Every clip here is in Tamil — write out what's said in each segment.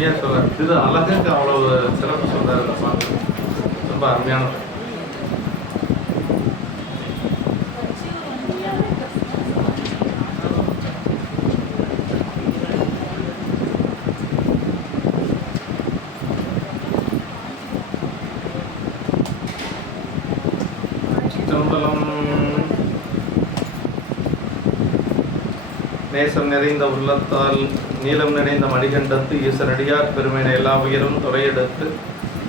அருமையாக சொல்கிறார். திரு அழகுக்கு அவ்வளவு சிறப்பு சொல்கிறார். இந்த பாட்டு ரொம்ப அருமையான நேசம் நிறைந்த உள்ளத்தால் நீளம் நிறைந்த மணிகண்டத்து ஈசனடியார் பெருமையின எல்லா உயரும் துறையெடுத்து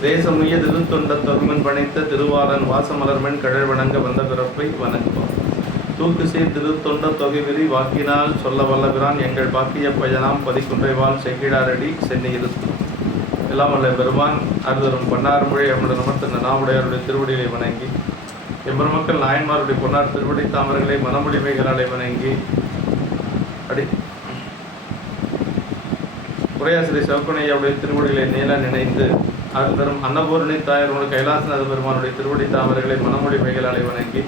தேசமுய திருத்தொண்ட தொகுமன் பணித்த திருவாளன் வாசமலர்மன் கழல் வணங்க வந்த பிறப்பை வணங்குவோம். தூக்கு சீர் திருத்தொண்ட தொகைவிரி வாக்கினால் சொல்ல வல்லபிரான் எங்கள் பாக்கிய பயனாம் பதிக்குன்றைவால் செகிழாரடி சென்னி இருக்கும். எல்லாம் வல்ல பெருமான் அறுதரும் பன்னாறு மொழி நம்முடைய நமர்த்த நாவுடையாருடைய திருவடிகளை வணங்கி எம்பெருமக்கள் நாயன்மாருடைய பொன்னார் திருவடி தாமர்களை மனமொழிமைகளாலை வணங்கி உரையாசிரியர் சிவப்பனையாவுடைய திருவடிகளை நீல நினைந்து அது தரும் அன்னபூரணி தாயரோட கைலாசநாத பெருமானுடைய திருவடி தாமர்களை மனமொழி மைகளாலை வணங்கி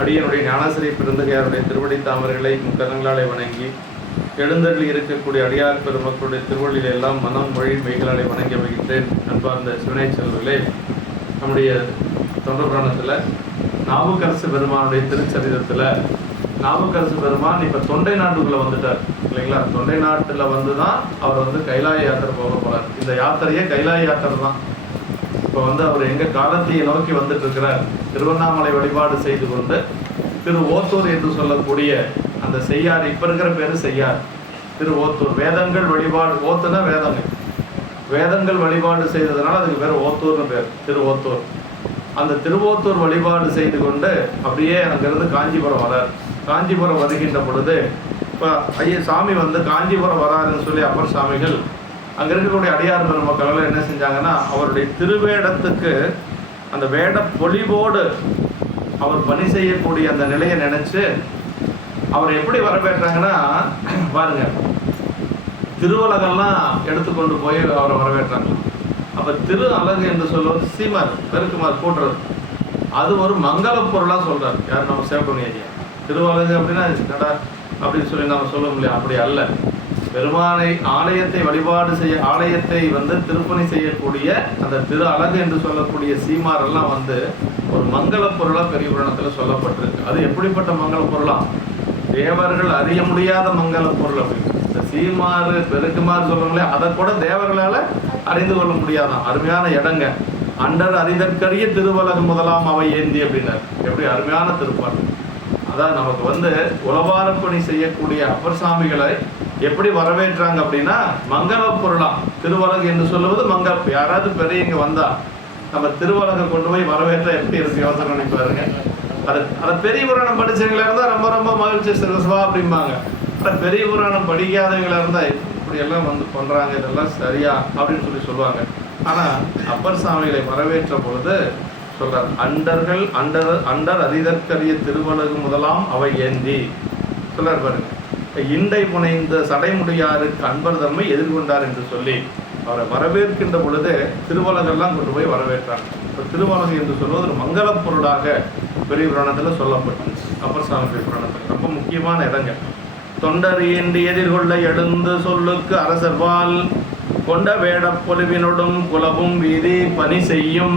அடியனுடைய ஞானாசிரியர் பிறந்தகையாருடைய திருவடி தாமர்களை முக்கரங்களாலை வணங்கி எழுந்தருளி இருக்கக்கூடிய அடியார் பெருமக்களுடைய திருவள்ளியில் எல்லாம் மனம் மொழி மைகளாலை வணங்கி வைக்கின்றேன். அன்பார்ந்த சிவனை செல்வர்களே, நம்முடைய தொண்டபுராணத்தில் நாவுக்கரசு பெருமானுடைய திருச்சரிதத்தில் நாவுக்கரசு பெருமான் இப்போ தொண்டை நாட்டுக்குள்ளே வந்துட்டார் இல்லைங்களா? தொண்டை நாட்டில் வந்து தான் அவர் வந்து கைலாய யாத்திரை போக போகிறார். இந்த யாத்திரையே கைலாய யாத்திரை தான். இப்போ வந்து அவர் எங்கே காலத்தையை நோக்கி வந்துட்டு இருக்கிறார். திருவண்ணாமலை வழிபாடு செய்து கொண்டு திரு ஓத்தூர் என்று சொல்லக்கூடிய அந்த செய்யார், இப்போ இருக்கிற பேர் செய்யார், திரு ஓத்தூர் வேதங்கள் வழிபாடு, ஓத்துனா வேதங்கள், வேதங்கள் வழிபாடு செய்ததுனால அதுக்கு பேர் ஓத்தூர்னு பேர், திரு ஓத்தூர். அந்த திருவோத்தூர் வழிபாடு செய்து கொண்டு அப்படியே அங்கிருந்து காஞ்சிபுரம் வரார். காஞ்சிபுரம் வருகின்ற பொழுது இப்போ சாமி வந்து காஞ்சிபுரம் வராருன்னு சொல்லி அப்பர் சாமிகள் அங்கே இருக்கக்கூடிய அடியார் பெருமக்கள் என்ன செஞ்சாங்கன்னா, அவருடைய திருவேடத்துக்கு அந்த வேட பொலிவோடு அவர் பணி செய்யக்கூடிய அந்த நிலையை நினைச்சு அவர் எப்படி வரவேற்றாங்கன்னா, பாருங்க, திருவலகெல்லாம் எடுத்துக்கொண்டு போய் அவரை வரவேற்றாங்க. அப்போ திரு அழகு என்று சொல்வது சீமார் பெருக்குமார் போடுறது, அது ஒரு மங்கள பொருளாக சொல்கிறார். யார்? நம்ம சேவகணி ஐயா. திருவழகு அப்படின்னா கடா அப்படின்னு சொல்லி நம்ம சொல்ல முடியாது. அப்படி அல்ல. பெருமானை ஆலயத்தை வழிபாடு செய்ய, ஆலயத்தை வந்து திருப்பணி செய்யக்கூடிய அந்த திரு அழகு என்று சொல்லக்கூடிய சீமாரெல்லாம் வந்து ஒரு மங்கள பொருளாக பெரிய புராணத்தில் சொல்லப்பட்டிருக்கு. அது எப்படிப்பட்ட மங்கள பொருளா? தேவர்கள் அறிய முடியாத மங்கள பொருள். அப்படின்னு இந்த சீமாறு பெருக்குமாறு சொல்லுங்களே, அதை கூட தேவர்களால் அறிந்து கொள்ள முடியாதான். அருமையான இடங்க. அண்டர் அறிதற்கரிய திருவலகு முதலாம் அவை ஏந்தி அப்படின்னார். எப்படி அருமையான திருப்பாட்டு. அதான் நமக்கு வந்து உலவார பணி செய்யக்கூடிய அப்பர் சாமிகளை எப்படி வரவேற்றாங்க அப்படின்னா, மங்கள பொருளா திருவலகு என்று சொல்லுவது மங்கள. யாராவது பெரியவங்க வந்தா நம்ம திருவலகை கொண்டு போய் வரவேற்ற எப்படி இருக்கு யோசனை பண்ணி பாருங்க. அதை பெரிய புராணம் படிச்சவங்களா இருந்தால் ரொம்ப ரொம்ப மகிழ்ச்சி சிறசவா அப்படிம்பாங்க. ஆனால் பெரிய புராணம் படிக்காதவங்களா இருந்தால் இப்படி எல்லாம் வந்து பண்றாங்க, இதெல்லாம் சரியா அப்படின்னு சொல்லி சொல்லுவாங்க. ஆனால் அப்பர் சாமிகளை வரவேற்ற பொழுது சொல்றார், அண்டர்கள் அண்டர் அறிதற்கரிய திருவலகு முதலாம் அவை ஏந்தி சொல்றார். பாருங்க, இண்டை புனைந்த சடைமுடியாருக்கு அன்பர் தம்மை எதிர்கொண்டார் என்று சொல்லி அவரை வரவேற்கின்ற பொழுது திருவலகெல்லாம் கொண்டு போய் வரவேற்றாங்க. இப்போ திருவலகு என்று சொல்வது ஒரு மங்கள பொருளாக பெரிய புராணத்தில் சொல்லப்பட்டுச்சு. அப்பர் சாமி பெரிய புராணத்தில் ரொம்ப முக்கியமான இடங்க. தொண்டறியின்றி எதிர்கொள்ள எழுந்து சொல்லுக்கு அரசர்வால் கொண்ட வேட பொலிவினோடும் குலவும் வீதி பணி செய்யும்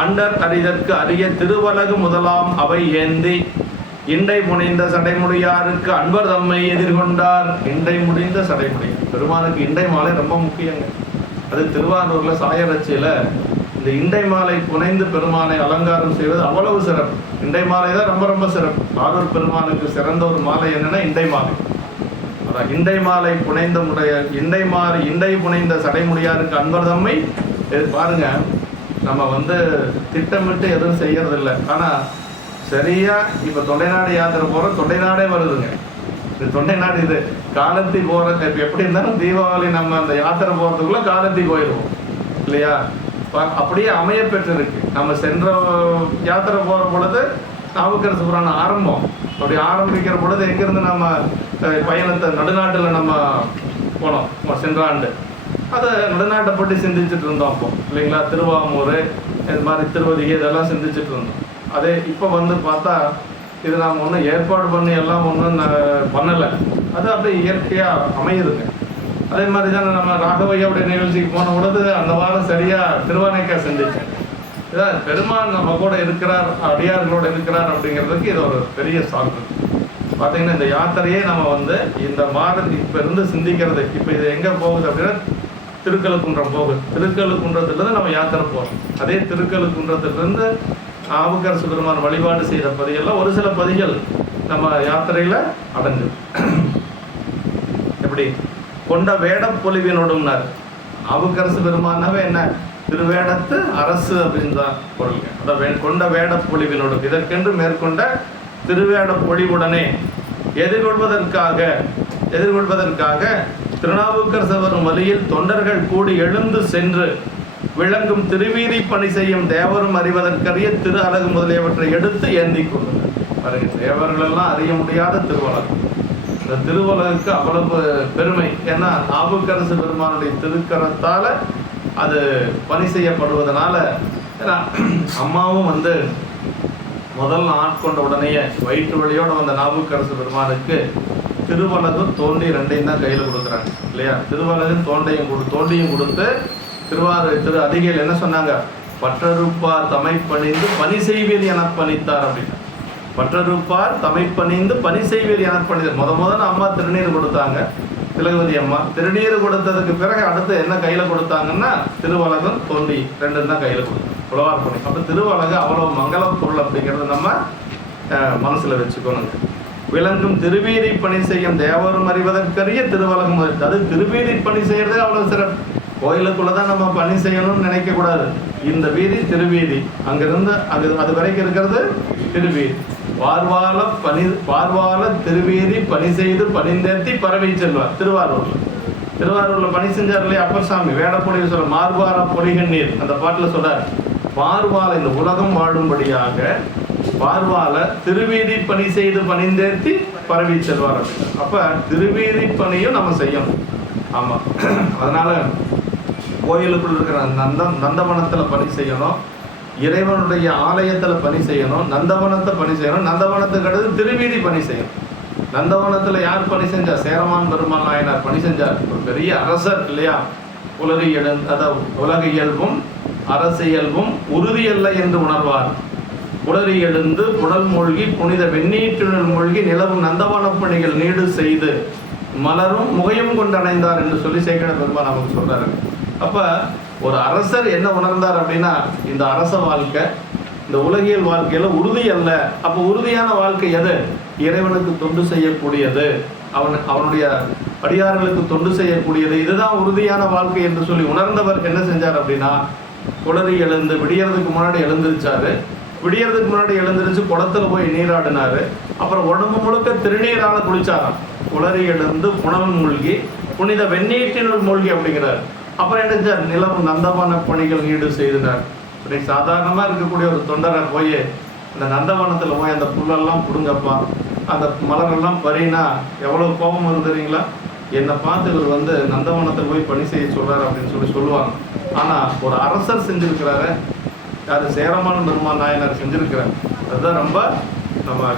அண்டர் அறிதற்கு அரிய திருவலகு முதலாம் அவை ஏந்தி இண்டை முனைந்த சடைமுடியாருக்கு அன்பர் தம்மை எதிர்கொண்டார். இண்டை முடிந்த சடைமுடியார் பெருமானுக்கு இண்டை மாலை ரொம்ப முக்கியங்க. அது திருவாரூரில் சாயரட்சியில் இந்த இண்டை மாலை புனைந்து பெருமானை அலங்காரம் செய்வது அவ்வளவு சிறப்பு. இண்டை மாலை தான் ரொம்ப ரொம்ப சிறப்பு. ஆரூர் பெருமானுக்கு சிறந்த ஒரு மாலை என்னன்னா இண்டை மாலை. அதான் இண்டை மாலை புனைந்த முடைய இண்டை புனைந்த சடைமுடியாருக்கு அன்பர் தம்மை. பாருங்க, நம்ம வந்து திட்டமிட்டு எதுவும் செய்யறதில்லை. ஆனால் சரியா இப்போ தொண்டை நாடு யாத்திரை போகிறோம், தொண்டை நாடே வருதுங்க. இது தொண்டை நாடு, இது காலத்தி போகிற. இப்போ எப்படி இருந்தாலும் தீபாவளி நம்ம அந்த யாத்திரை போகிறதுக்குள்ள காலத்தி போயிடுவோம் இல்லையா? அப்படியே அமைய பெற்றிருக்கு. நம்ம சென்ற யாத்திரை போகிற பொழுது நாவுக்கரசு புராணம் ஆரம்பம். அப்படி ஆரம்பிக்கிற பொழுது எங்கேருந்து நம்ம பயணத்தை நடுநாட்டில் நம்ம போனோம் சென்ற ஆண்டு. அதை நடுநாட்டை பற்றி சிந்திச்சுட்டு இருந்தோம் அப்போ இல்லைங்களா? திருவாமூர் இது மாதிரி திருவதிகை இதெல்லாம் சிந்திச்சுட்டு இருந்தோம். அதே இப்போ வந்து பார்த்தா இது நாம் ஒன்றும் ஏற்பாடு பண்ணி எல்லாம் ஒன்றும் பண்ணலை. அது அப்படியே இயற்கையாக அமையுதுங்க. அதே மாதிரி தான் நம்ம ராகவையாவுடைய நிகழ்ச்சிக்கு போன பொழுது அந்த வாரம் சரியாக திருவானைக்கா செஞ்சிச்சேன். இதான் பெருமான் நம்ம கூட இருக்கிறார், அடியார்களோடு இருக்கிறார் அப்படிங்கிறதுக்கு இது ஒரு பெரிய சான்று. பார்த்தீங்கன்னா இந்த யாத்திரையே நம்ம வந்து இந்த மாதம் இப்போ இருந்து சிந்திக்கிறது. இப்போ இது எங்கே போகுது அப்படின்னா திருக்கழுக்குன்றம் போகுது. திருக்கழுக்குன்றத்துலேருந்து நம்ம யாத்திரை போகிறோம். அதே திருக்கழுக்குன்றத்துலேருந்து நாவுக்கரசு பெருமான் வழிபாடு செய்த பதிகள்லாம் ஒரு சில பதிகள் நம்ம யாத்திரையில் அடைஞ்சு. எப்படி கொண்ட வேடப்பொலிவினோடும்னார். நாவுக்கரசு பெருமானாவே என்ன, திருவேடத்து அரசு அப்படின்னு தான் பொருளுங்க. அதான் கொண்ட வேடப்பொலிவினோடு, இதற்கென்று மேற்கொண்ட திருவேட பொழிவுடனே எதிர்கொள்வதற்காக திருநாவுக்கரசர் வரும் வழியில் தொண்டர்கள் கூடி எழுந்து சென்று விளங்கும் திருவீதி பணி செய்யும் தேவரும் அறிவதற்கரிய திரு அலகு முதலியவற்றை எடுத்து ஏந்தி கொண்டனர். பாருங்க, தேவர்களெல்லாம் அறிய முடியாத திருவலகு. இந்த திருவலகுக்கு அவ்வளவு பெருமை. ஏன்னா நாவுக்கரசு பெருமானுடைய திருக்கரத்தால அது பணி செய்யப்படுவதனால, ஏன்னா அம்மாவும் வந்து முதல் ஆட்கொண்ட உடனேயே வயிற்று வழியோடு வந்த நாவுக்கரசு பெருமானுக்கு திருவலகும் தோண்டி ரெண்டையும் தான் கையில் கொடுக்குறாங்க இல்லையா? திருவலகும் தோண்டியும் கொடுத்து திரு அதிகையில் என்ன சொன்னாங்க, பற்றறுப்பார் தமை பணிந்து பணி செய்வீர் என பணித்தார் அப்படின்னு. பற்றறுப்பார் தமை பணிந்து பணி செய்வீர் என பணித்தார். முதல்ல அம்மா திருநீர் கொடுத்தாங்க, திலகவதி அம்மா. திருநீர் கொடுத்ததுக்கு பிறகு அடுத்து என்ன கையில் கொடுத்தாங்கன்னா திருவலகம் தோண்டி ரெண்டும் தான் கையில் கொடுத்தாங்க, புலவார் பணி. அப்போ திருவலகு அவ்வளவு மங்கள பொருள் அப்படிங்கிறது நம்ம மனசில் வச்சுக்கணுங்க. விளங்கும் திருவீதி பணி செய்யும் தேவரும் அறிவதற்கரிய திருவலகம். அது திருவீதி பணி செய்யறதே அவ்வளவு சிறப்பு. கோயிலுக்குள்ள தான் நம்ம பணி செய்யணும்னு நினைக்க கூடாது. இந்த வீதி திருவீதி, அங்கிருந்து அது வரைக்கும் இருக்கிறது திருவீதி. பார்வால திருவீதி பணி செய்து பணிந்தேத்தி பரவி செல்வார். திருவாரூர்ல பணி செஞ்சார் இல்லையா அப்பசாமி, வேடப்பொழி சொல்ற மார்வார பொழிகண்ணீர் அந்த பாட்டுல சொல்றார். பார்வால இந்த உலகம் வாழும்படியாக பார்வால திருவீதி பணி செய்து பணிந்தேத்தி பரவி செல்வார் அப்படின்னு. அப்ப திருவீதி பணியும் நம்ம செய்யணும். ஆமா, அதனால கோயிலுக்குள் இருக்கிற நந்தவனத்துல பணி செய்யணும், இறைவனுடைய ஆலயத்துல பணி செய்யணும், நந்தவனத்தை பணி செய்யணும். நந்தவனத்துக்கு அடுத்து திருவீதி பணி செய்யணும். நந்தவனத்துல யார் பணி செஞ்சார்? சேரமான் பெருமாள் நாயனார் பணி செஞ்சார். ஒரு பெரிய அரசர் இல்லையா? உலக இயல்பும் அரசியல்பும் உறுதியல்ல என்று உணர்வார். புலரி எழுந்து புனல் மூழ்கி புனித வெந்நீற்றினுள் மூழ்கி நிலவும் நந்தவன பணிகள் நீடு செய்து மலரும் முகையும் கொண்டு அணைந்தார் என்று சொல்லி சேக்கிழ பெருமான் நமக்கு சொல்றாரு. அப்ப ஒரு அரசர் என்ன உணர்ந்தார் அப்படின்னா, இந்த அரச வாழ்க்கை இந்த உலகியல் வாழ்க்கையில உறுதி அல்ல. அப்ப உறுதியான வாழ்க்கை எது? இறைவனுக்கு தொண்டு செய்யக்கூடியது, அவனுடைய அடியார்களுக்கு தொண்டு செய்யக்கூடியது, இதுதான் உறுதியான வாழ்க்கை என்று சொல்லி உணர்ந்தவர் என்ன செஞ்சார் அப்படின்னா, புலரி எழுந்து விடியறதுக்கு முன்னாடி எழுந்திருச்சாரு. விடியறதுக்கு முன்னாடி எழுந்திருச்சு குளத்துல போய் நீராடினாரு. அப்புறம் உடம்பு முழுக்க திருநீரால குளிச்சாராம். புலரி எழுந்து புனல் மூழ்கி புனித வெந்நீற்றினுள் மூழ்கி அப்படிங்கிறார். அப்புறம் என்ன செஞ்சார்? நிலம் நந்தவன பணிகள் ஈடு செய்தார். இப்படி சாதாரணமா இருக்கக்கூடிய ஒரு தொண்டரை போய் இந்த நந்தவனத்துல போய் அந்த புல்லெல்லாம் பிடுங்கப்பா, அந்த மலரெல்லாம் பறினா எவ்வளவு கோபம் வருதுறீங்களா? என்னை பார்த்து இவர் வந்து நந்தவனத்தை போய் பணி செய்ய சொல்றாரு அப்படின்னு சொல்லுவாங்க. ஆனா ஒரு அரசர் செஞ்சிருக்கிறாரு, யாரு? சேரமான் பெருமாள் நாயனார் செஞ்சிருக்கிறார். அதுதான் ரொம்ப நம்ம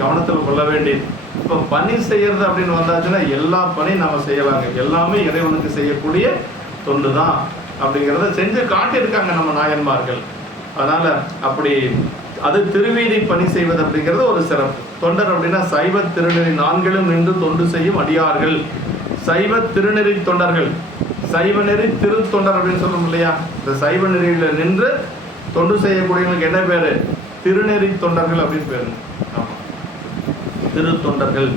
கவனத்தில் கொள்ள வேண்டியது. இப்போ பணி செய்யறது அப்படின்னு வந்தாச்சுன்னா எல்லா பணியும் நம்ம செய்யலாங்க. எல்லாமே இறைவனுக்கு செய்யக்கூடிய தொண்டு தான் அப்படிங்கிறத செஞ்சு காட்டியிருக்காங்க நம்ம நாயன்மார்கள். அதனால அப்படி அது திருவீதி பணி செய்வது அப்படிங்கிறது ஒரு சிறப்பு. தொண்டர் அப்படின்னா சைவ திருநெறி நான்கிலும் நின்று தொண்டு செய்யும் அடியார்கள், சைவ திருநெறி தொண்டர்கள். சைவ நெறி திருத்தொண்டர் அப்படின்னு சொல்றோம் இல்லையா? இந்த சைவ நெறியில நின்று தொண்டு செய்யக்கூடியவங்களுக்கு என்ன பேரு? திருநெறி தொண்டர்கள் அப்படின்னு பேரு. திருத்தொண்டர்கள்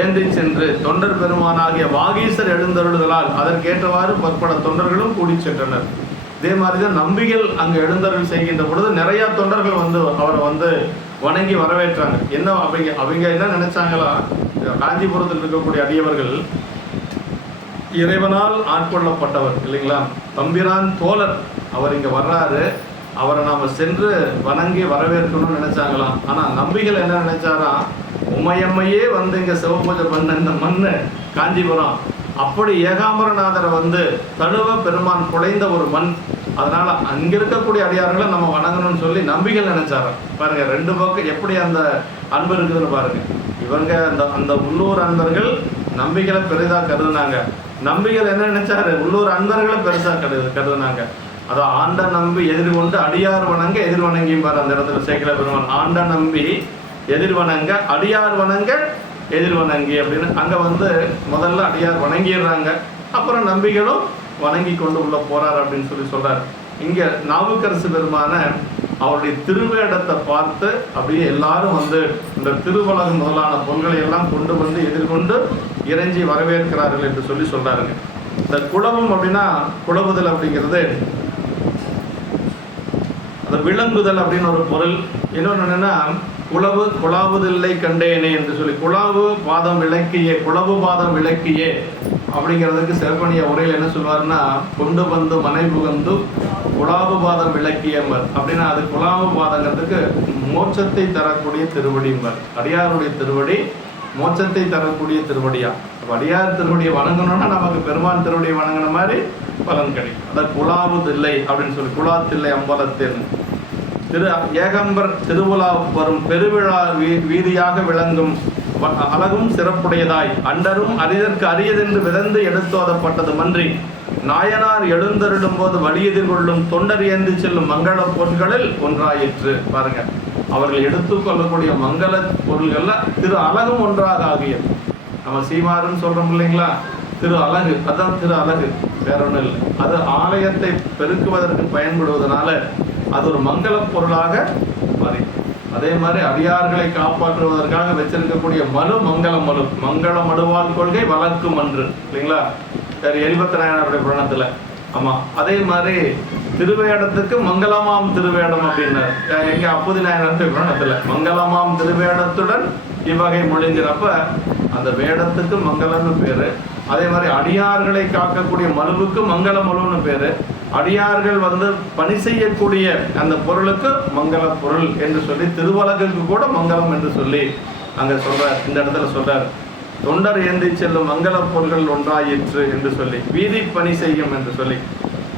ஏந்தி சென்று தொண்டர் பெருமானாகிய வாகீசர் எழுந்தருளுதலால் அதற்கேற்றவாறு பற்பட தொண்டர்களும் கூடி சென்றனர். இதே மாதிரிதான் நம்பிகள் அங்கு எழுந்தருள் செய்கின்ற பொழுது நிறைய தொண்டர்கள் வந்து அவரை வந்து வணங்கி வரவேற்றாங்க. என்ன அவங்க என்ன நினைச்சாங்களா, காஞ்சிபுரத்தில் இருக்கக்கூடிய அடியவர்கள் இறைவனால் ஆட்கொள்ளப்பட்டவர் இல்லைங்களா, தம்பிரான் தோழர், அவர் இங்க வர்றாரு, அவரை நாம சென்று வணங்கி வரவேற்கணும்னு நினைச்சாங்களாம். ஆனா நம்பிகள் என்ன நினைச்சாரா, உமையம்மையே வந்து இங்க சிவபூஜை பண்ண இந்த மண்ணு காஞ்சிபுரம், அப்படி ஏகாம்பரநாதரை வந்து தழுவ பெருமான் குலைந்த ஒரு மண். அதனால அங்க இருக்கக்கூடிய அடியார்களை நம்ம வணங்கணும்னு சொல்லி நம்பிகள் நினைச்சாரு. பாருங்க ரெண்டு பக்கம் எப்படி அந்த அன்பு இருக்குதுன்னு பாருங்க. இவங்க அந்த உள்ளூர் அன்பர்கள் நம்பிகளை பெரிதா கருதுனாங்க. நம்பிகள் என்ன நினைச்சாரு, உள்ளூர் அன்பர்களை பெருசா கருதுனாங்க. அதை ஆண்ட நம்பி எதிர்கொண்டு அடியார் வணங்க எதிர் வணங்கியும் பாரு அந்த இடத்துல சேக்கிழ பெருமான். ஆண்ட நம்பி எதிர் வணங்க அடியார் வணங்க எதிர் வணங்கி அப்படின்னு அங்க வந்து முதல்ல அடியார் வணங்கிடுறாங்க, அப்புறம் நம்பிகளும் வணங்கி கொண்டு உள்ள போறாரு அப்படின்னு சொல்லி சொல்றாரு. இங்க நாவுக்கரசு பெருமான அவருடைய திருவேடத்தை பார்த்து அப்படியே எல்லாரும் வந்து இந்த திருவலகம் முதலான பொருள்களை எல்லாம் கொண்டு வந்து எதிர்கொண்டு இறைஞ்சி வரவேற்கிறார்கள் என்று சொல்லி சொல்றாருங்க. இந்த குளவும் அப்படின்னா குளவுதல் அப்படிங்கிறது அந்த விளங்குதல் அப்படின்னு ஒரு பொருள். இன்னொன்று என்னன்னா குளவு குழாவுதில்லை கண்டேனே என்று சொல்லி குழாவு பாதம் விளக்கியே குளவு பாதம் விளக்கியே அப்படிங்கிறதுக்கு செப்பனிய உரையில் என்ன சொல்வாருன்னா கொண்டு வந்து மனை புகந்து குழாவு பாதம் விளக்கியம்பர் அப்படின்னா அது குழாவு பாதங்கிறதுக்கு மோட்சத்தை தரக்கூடிய திருவடிம்பர். அடியாருடைய திருவடி மோட்சத்தை தரக்கூடிய திருவடியா. அப்போ அடியார் திருவடியை வணங்கணும்னா நமக்கு பெருமான் திருவடியை வணங்கின மாதிரி பலன் கிடைக்கும். அதான் குழாவு தில்லை அப்படின்னு சொல்லி குழாத்தில்லை அம்பலத்தேன்னு திரு ஏகம்பர் திருவிழா வரும் பெருவிழா வீதியாக விளங்கும் அழகும் சிறப்புடையதாய் அண்டரும் அரிதற்கு அரியதென்று விதந்து எடுத்தோதப்பட்டது மன்றி நாயனார் எழுந்தருளும் போது வழி எதிர்கொள்ளும் தொண்டர் ஏந்தி செல்லும் மங்கள பொருட்களில் ஒன்றாயிற்று. பாருங்க, அவர்கள் எடுத்துக்கொள்ளக்கூடிய மங்கள பொருள்கள்ல திரு அழகும் ஒன்றாக ஆகியது. நம்ம சீமாருன்னு சொல்றோம் இல்லைங்களா, திரு அழகு, அதான் திரு அழகு, வேற ஒன்றும் இல்லை. அது ஆலயத்தை பெருக்குவதற்கு பயன்படுவதனால அது ஒரு மங்கள பொருளாக மாறி. அதே மாதிரி அடியார்களை காப்பாற்றுவதற்காக வச்சிருக்கக்கூடிய மனு மங்கள மனு, மங்கள மடுவாள் கொள்கை வழக்கு மன்று இல்லைங்களா, வேறு 70 நாயனாருடைய புராணத்துல. ஆமா, அதே மாதிரி திருவேடத்துக்கு மங்களமாம் திருவேடம் அப்படின்னாரு எங்க அப்போது நாயனாருடைய புராணத்துல. மங்களமாம் திருவேடத்துடன் இவ்வகை மொழிங்கிறப்ப அந்த வேடத்துக்கு மங்களம்னு பேரு. அதே மாதிரி அடியார்களை காக்கக்கூடிய மனுவுக்கு மங்கள மனுன்னு பேரு. அடியார்கள் வந்து பணி செய்யக்கூடிய அந்த பொருளுக்கு மங்கள பொருள் என்று சொல்லி திருவலகுக்கு கூட மங்களம் என்று சொல்லி அங்க சொல்றார். இந்த இடத்துல சொல்றார் தொண்டர் ஏந்தி செல்லும் மங்கள பொருள்கள் ஒன்றாயிற்று என்று சொல்லி வீதி பணி செய்யும் என்று சொல்லி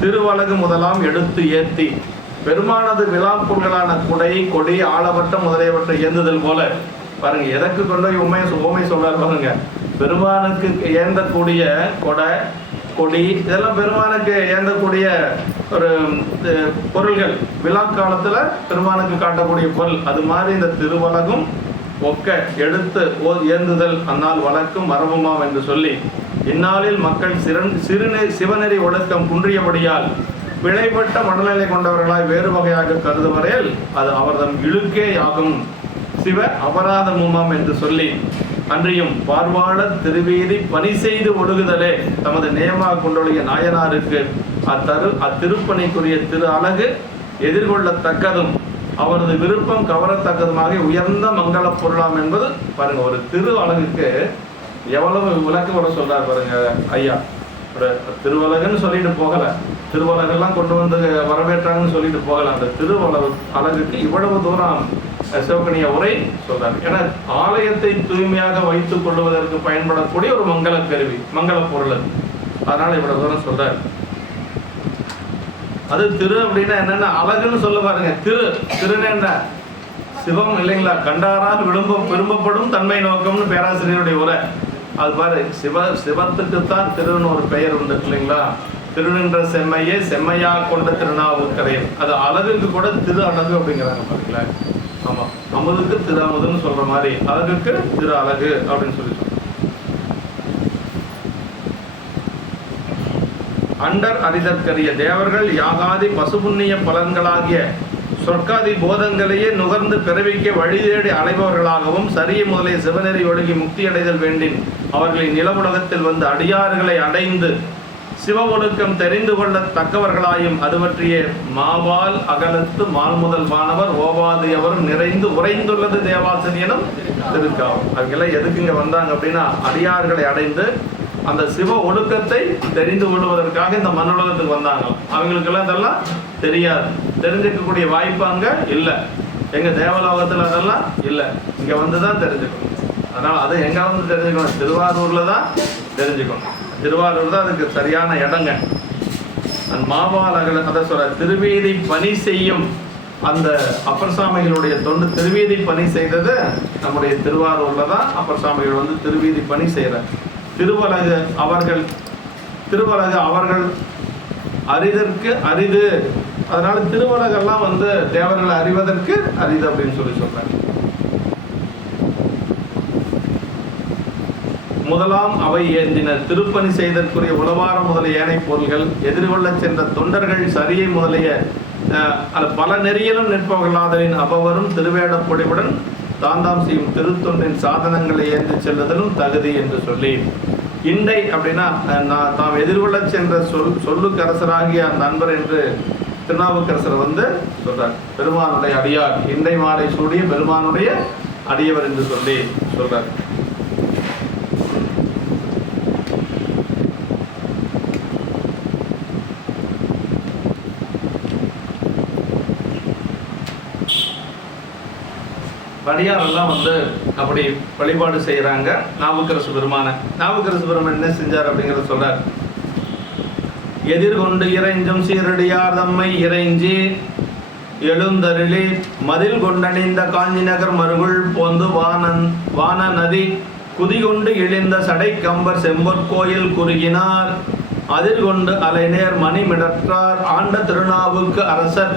திருவலகு முதலாம் எடுத்து ஏத்தி பெருமானது விழா பொருள்களான குடை கொடி ஆலவட்டம் முதலியவற்றை ஏந்துதல் போல. பாருங்க எதற்கு கொண்டு போய் ஓமை சொல்றாரு பாருங்க. பெருமானுக்கு ஏந்தக்கூடிய கொடை கொடி இதெல்லாம் பெருமானுக்கு ஏந்தக்கூடிய ஒரு பொருள்கள், விழா காலத்துல பெருமானுக்கு காட்டக்கூடிய பொருள். அது மாதிரி இந்த திருவலகும் ஒக்க எடுத்து ஏந்துதல் அந்நாள் வழக்கும் மரபுமாம் என்று சொல்லி இந்நாளில் மக்கள் சிவநெறி ஒழுக்கம் குன்றியபடியால் பிழைப்பட்ட மனநிலை கொண்டவர்களாய் வேறு வகையாக கருதுவரையில் அது அவர்தம் இழுக்கே ஆகும் சிவ அபராதமுமாம் என்று சொல்லி அன்றியும் பார்வாட திருவீதி பணி செய்து ஒடுகுதலே தமது நேயமாக கொண்டுள்ள நாயனாருக்கு அத்திருப்பணிக்குரிய திரு அழகு எதிர்கொள்ளத்தக்கதும் அவரது விருப்பம் கவரத்தக்கதுமாக உயர்ந்த மங்கள பொருளாம் என்பது. பாருங்க, ஒரு திரு அழகுக்கு எவ்வளவு விளக்கம் வர சொல்றாரு பாருங்க ஐயா. ஒரு திருவலகுன்னு சொல்லிட்டு போகல, திருவலகெல்லாம் கொண்டு வந்து வரவேற்றாங்கன்னு சொல்லிட்டு போகல. அந்த அழகுக்கு இவ்வளவு தூரம் சிவகணிய உரை சொல்றாரு. ஏன்னா ஆலயத்தை தூய்மையாக வைத்துக் கொள்வதற்கு பயன்படக்கூடிய ஒரு மங்கள கருவி, மங்கள பொருள். அதனால இவ்வளவு தூரம் சொல்றாரு. அது திரு அப்படின்னா என்னன்னா அழகுன்னு சொல்ல பாருங்க. திருன்னு என்ன, சிவம் இல்லைங்களா, கண்டாரால் விரும்பப்படும் தன்மை நோக்கம்னு பேராசிரியருடைய உரை. அது பாரு, சிவத்துக்குத்தான் திருன்னு ஒரு பெயர் உண்டு இல்லைங்களா. திருநின்ற செம்மையே செம்மையா கொண்ட திருநாவுக்கரையர். அது அழகுக்கு கூட திரு அழகு அப்படிங்கிறாங்க பாருங்களா. ஆமா, அமுதுக்கு திரு அமுதுன்னு சொல்ற மாதிரி அழகுக்கு திரு அழகு அப்படின்னு சொல்லி சொல்றோம். அண்டர் அறிதற்கரிய தேவர்கள் யாகாதி பசுபுண்ணிய பலன்களாகிய சொற்காதி போதங்களையே நுகர்ந்து பிறவிக்க வழி தேடி அலைபவர்களாகவும் சரிய முதலிய சிவநெறி ஒழுகி முக்தி அடைதல் வேண்டின் அவர்களின் நிலவுலகத்தில் வந்து அடியார்களை அடைந்து சிவ ஒழுக்கம் தெரிந்து கொள்ள தக்கவர்களாயும் அது பற்றிய மாவால் அகலத்து மால் முதல் வானவர் ஓவாது எவரும் நிறைந்து உறைந்துள்ளது தேவாசிரியனும் திருக்காவும். அவங்கெல்லாம் எதுக்கு இங்க வந்தாங்க அப்படின்னா அடியார்களை அடைந்து அந்த சிவ ஒழுக்கத்தை தெரிந்து கொள்வதற்காக இந்த மண்ணுலகத்துக்கு வந்தாங்க. அவங்களுக்கெல்லாம் இதெல்லாம் தெரியாது, தெரிஞ்சுக்கக்கூடிய வாய்ப்பு அங்க இல்லை. எங்க தேவலோகத்துல அதெல்லாம் இல்லை, இங்க வந்துதான் தெரிஞ்சுக்கணும். அதனால அது எங்க வந்து தெரிஞ்சுக்கணும், திருவாரூர்ல தான் தெரிஞ்சுக்கணும். திருவாரூர் தான் அதுக்கு சரியான இடங்க. அந்த மாபாலகன் அதை சொல்ற திருவீதி பணி செய்யும் அந்த அப்பர் சாமிகளுடைய தொண்டு திருவீதி பணி செய்தது நம்முடைய திருவாரூர்ல தான் அப்பர் சாமிகள் வந்து திருவீதி பணி செய்கிறார். திருவலகு அவர்கள் அறிதற்கு அரிது. அதனால திருவலகெல்லாம் வந்து தேவர்களை அறிவதற்கு அரிது அப்படின்னு சொல்றாங்க. முதலாம் அவை ஏந்தினர் திருப்பணி செய்தற்குரிய உளவாரம் முதலிய ஏனை பொருள்கள் எதிர்கொள்ள சென்ற தொண்டர்கள் சரியை முதலிய பல நெறியிலும் நிற்பவர்களாதலின் அபவரும் திருவேடப் பொடிவுடன் தாந்தாம் செய்யும் திருத்தொண்டின் சாதனங்களை ஏந்தி செல்லுதலும் தகுதி என்று சொல்லி, இண்டை அப்படின்னா தாம் எதிர்கொள்ள சென்ற சொல்லுக்கரசராகிய அந்த அன்பர் என்று திருநாவுக்கரசர் வந்து சொல்றார். பெருமானுடைய அடியார், இண்டை மாலை சூடிய பெருமானுடைய அடியவர் என்று சொல்லி சொல்றார். அடியாரெல்லாம் வந்து அப்படி வழிபாடு செய்யறாங்க நாவுக்கரசு பெருமான. நாவுக்கரசு பெருமான் என்ன செஞ்சார் அப்படிங்கிறத சொல்றார். எதிர்கொண்டு இறைஞ்சும் சீரடியார் தம்மை இறைஞ்சி எழுந்தருளி மதில் கொண்டணிந்த காஞ்சி நகர் மருகுள் போந்து வான நதி குதிகொண்டு இழிந்த சடை கம்பர் செம்பொற்கோயில் குறுகினார் அதிர்கொண்டு அலைநேர் மணிமிடற்றார் ஆண்ட திருநாவுக்கு அரசர்.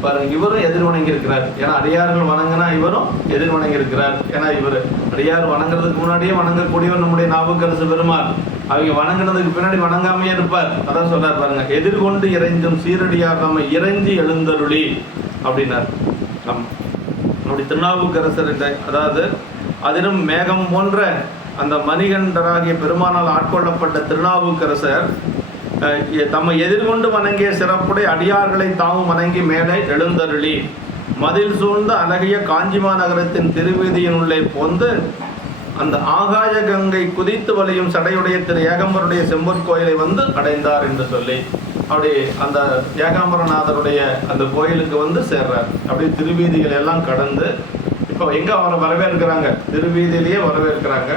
பாருங்க, இவரும் எதிர் வணங்கி இருக்கிறார். ஏன்னா அடியார்கள் வணங்கினா இவரும் எதிர் வணங்கி இருக்கிறார். ஏன்னா இவர் அடியார் வணங்குறதுக்கு முன்னாடியே வணங்கக்கூடியவர் நம்முடைய நாவுக்கரசு பெருமாள். அவங்க வணங்கினதுக்கு பின்னாடி வணங்காமையே இருப்பார். அதான் சொல்றார் பாருங்க, எதிர்கொண்டு இறைஞ்சும் சீரடியார் நம்ம இறைஞ்சி எழுந்தருளி அப்படின்னார். நம்முடைய திருநாவுக்கரசர், அதாவது அதிலும் மேகம் போன்ற அந்த மணிகண்டராகிய பெருமானால் ஆட்கொள்ளப்பட்ட திருநாவுக்கரசர் தம்மை எதிர்கொண்டு வணங்கிய சிறப்புடைய அடியார்களை தாமும் வணங்கி மேலே எழுந்தருளி மதில் சூழ்ந்த அழகிய காஞ்சிமா நகரத்தின் திருவீதியினுள்ளே போந்து அந்த ஆகாய கங்கை குதித்து வலியும் சடையுடைய திரு ஏகாம்பருடைய செம்பொற்கோயிலை வந்து அடைந்தார் என்று சொல்லி அப்படி அந்த ஏகாம்பரநாதருடைய அந்த கோயிலுக்கு வந்து சேர்றார். அப்படி திருவீதிகள் எல்லாம் கடந்து இப்போ எங்க அவரை வரவேற்கிறாங்க, திருவீதியிலேயே வரவேற்கிறாங்க.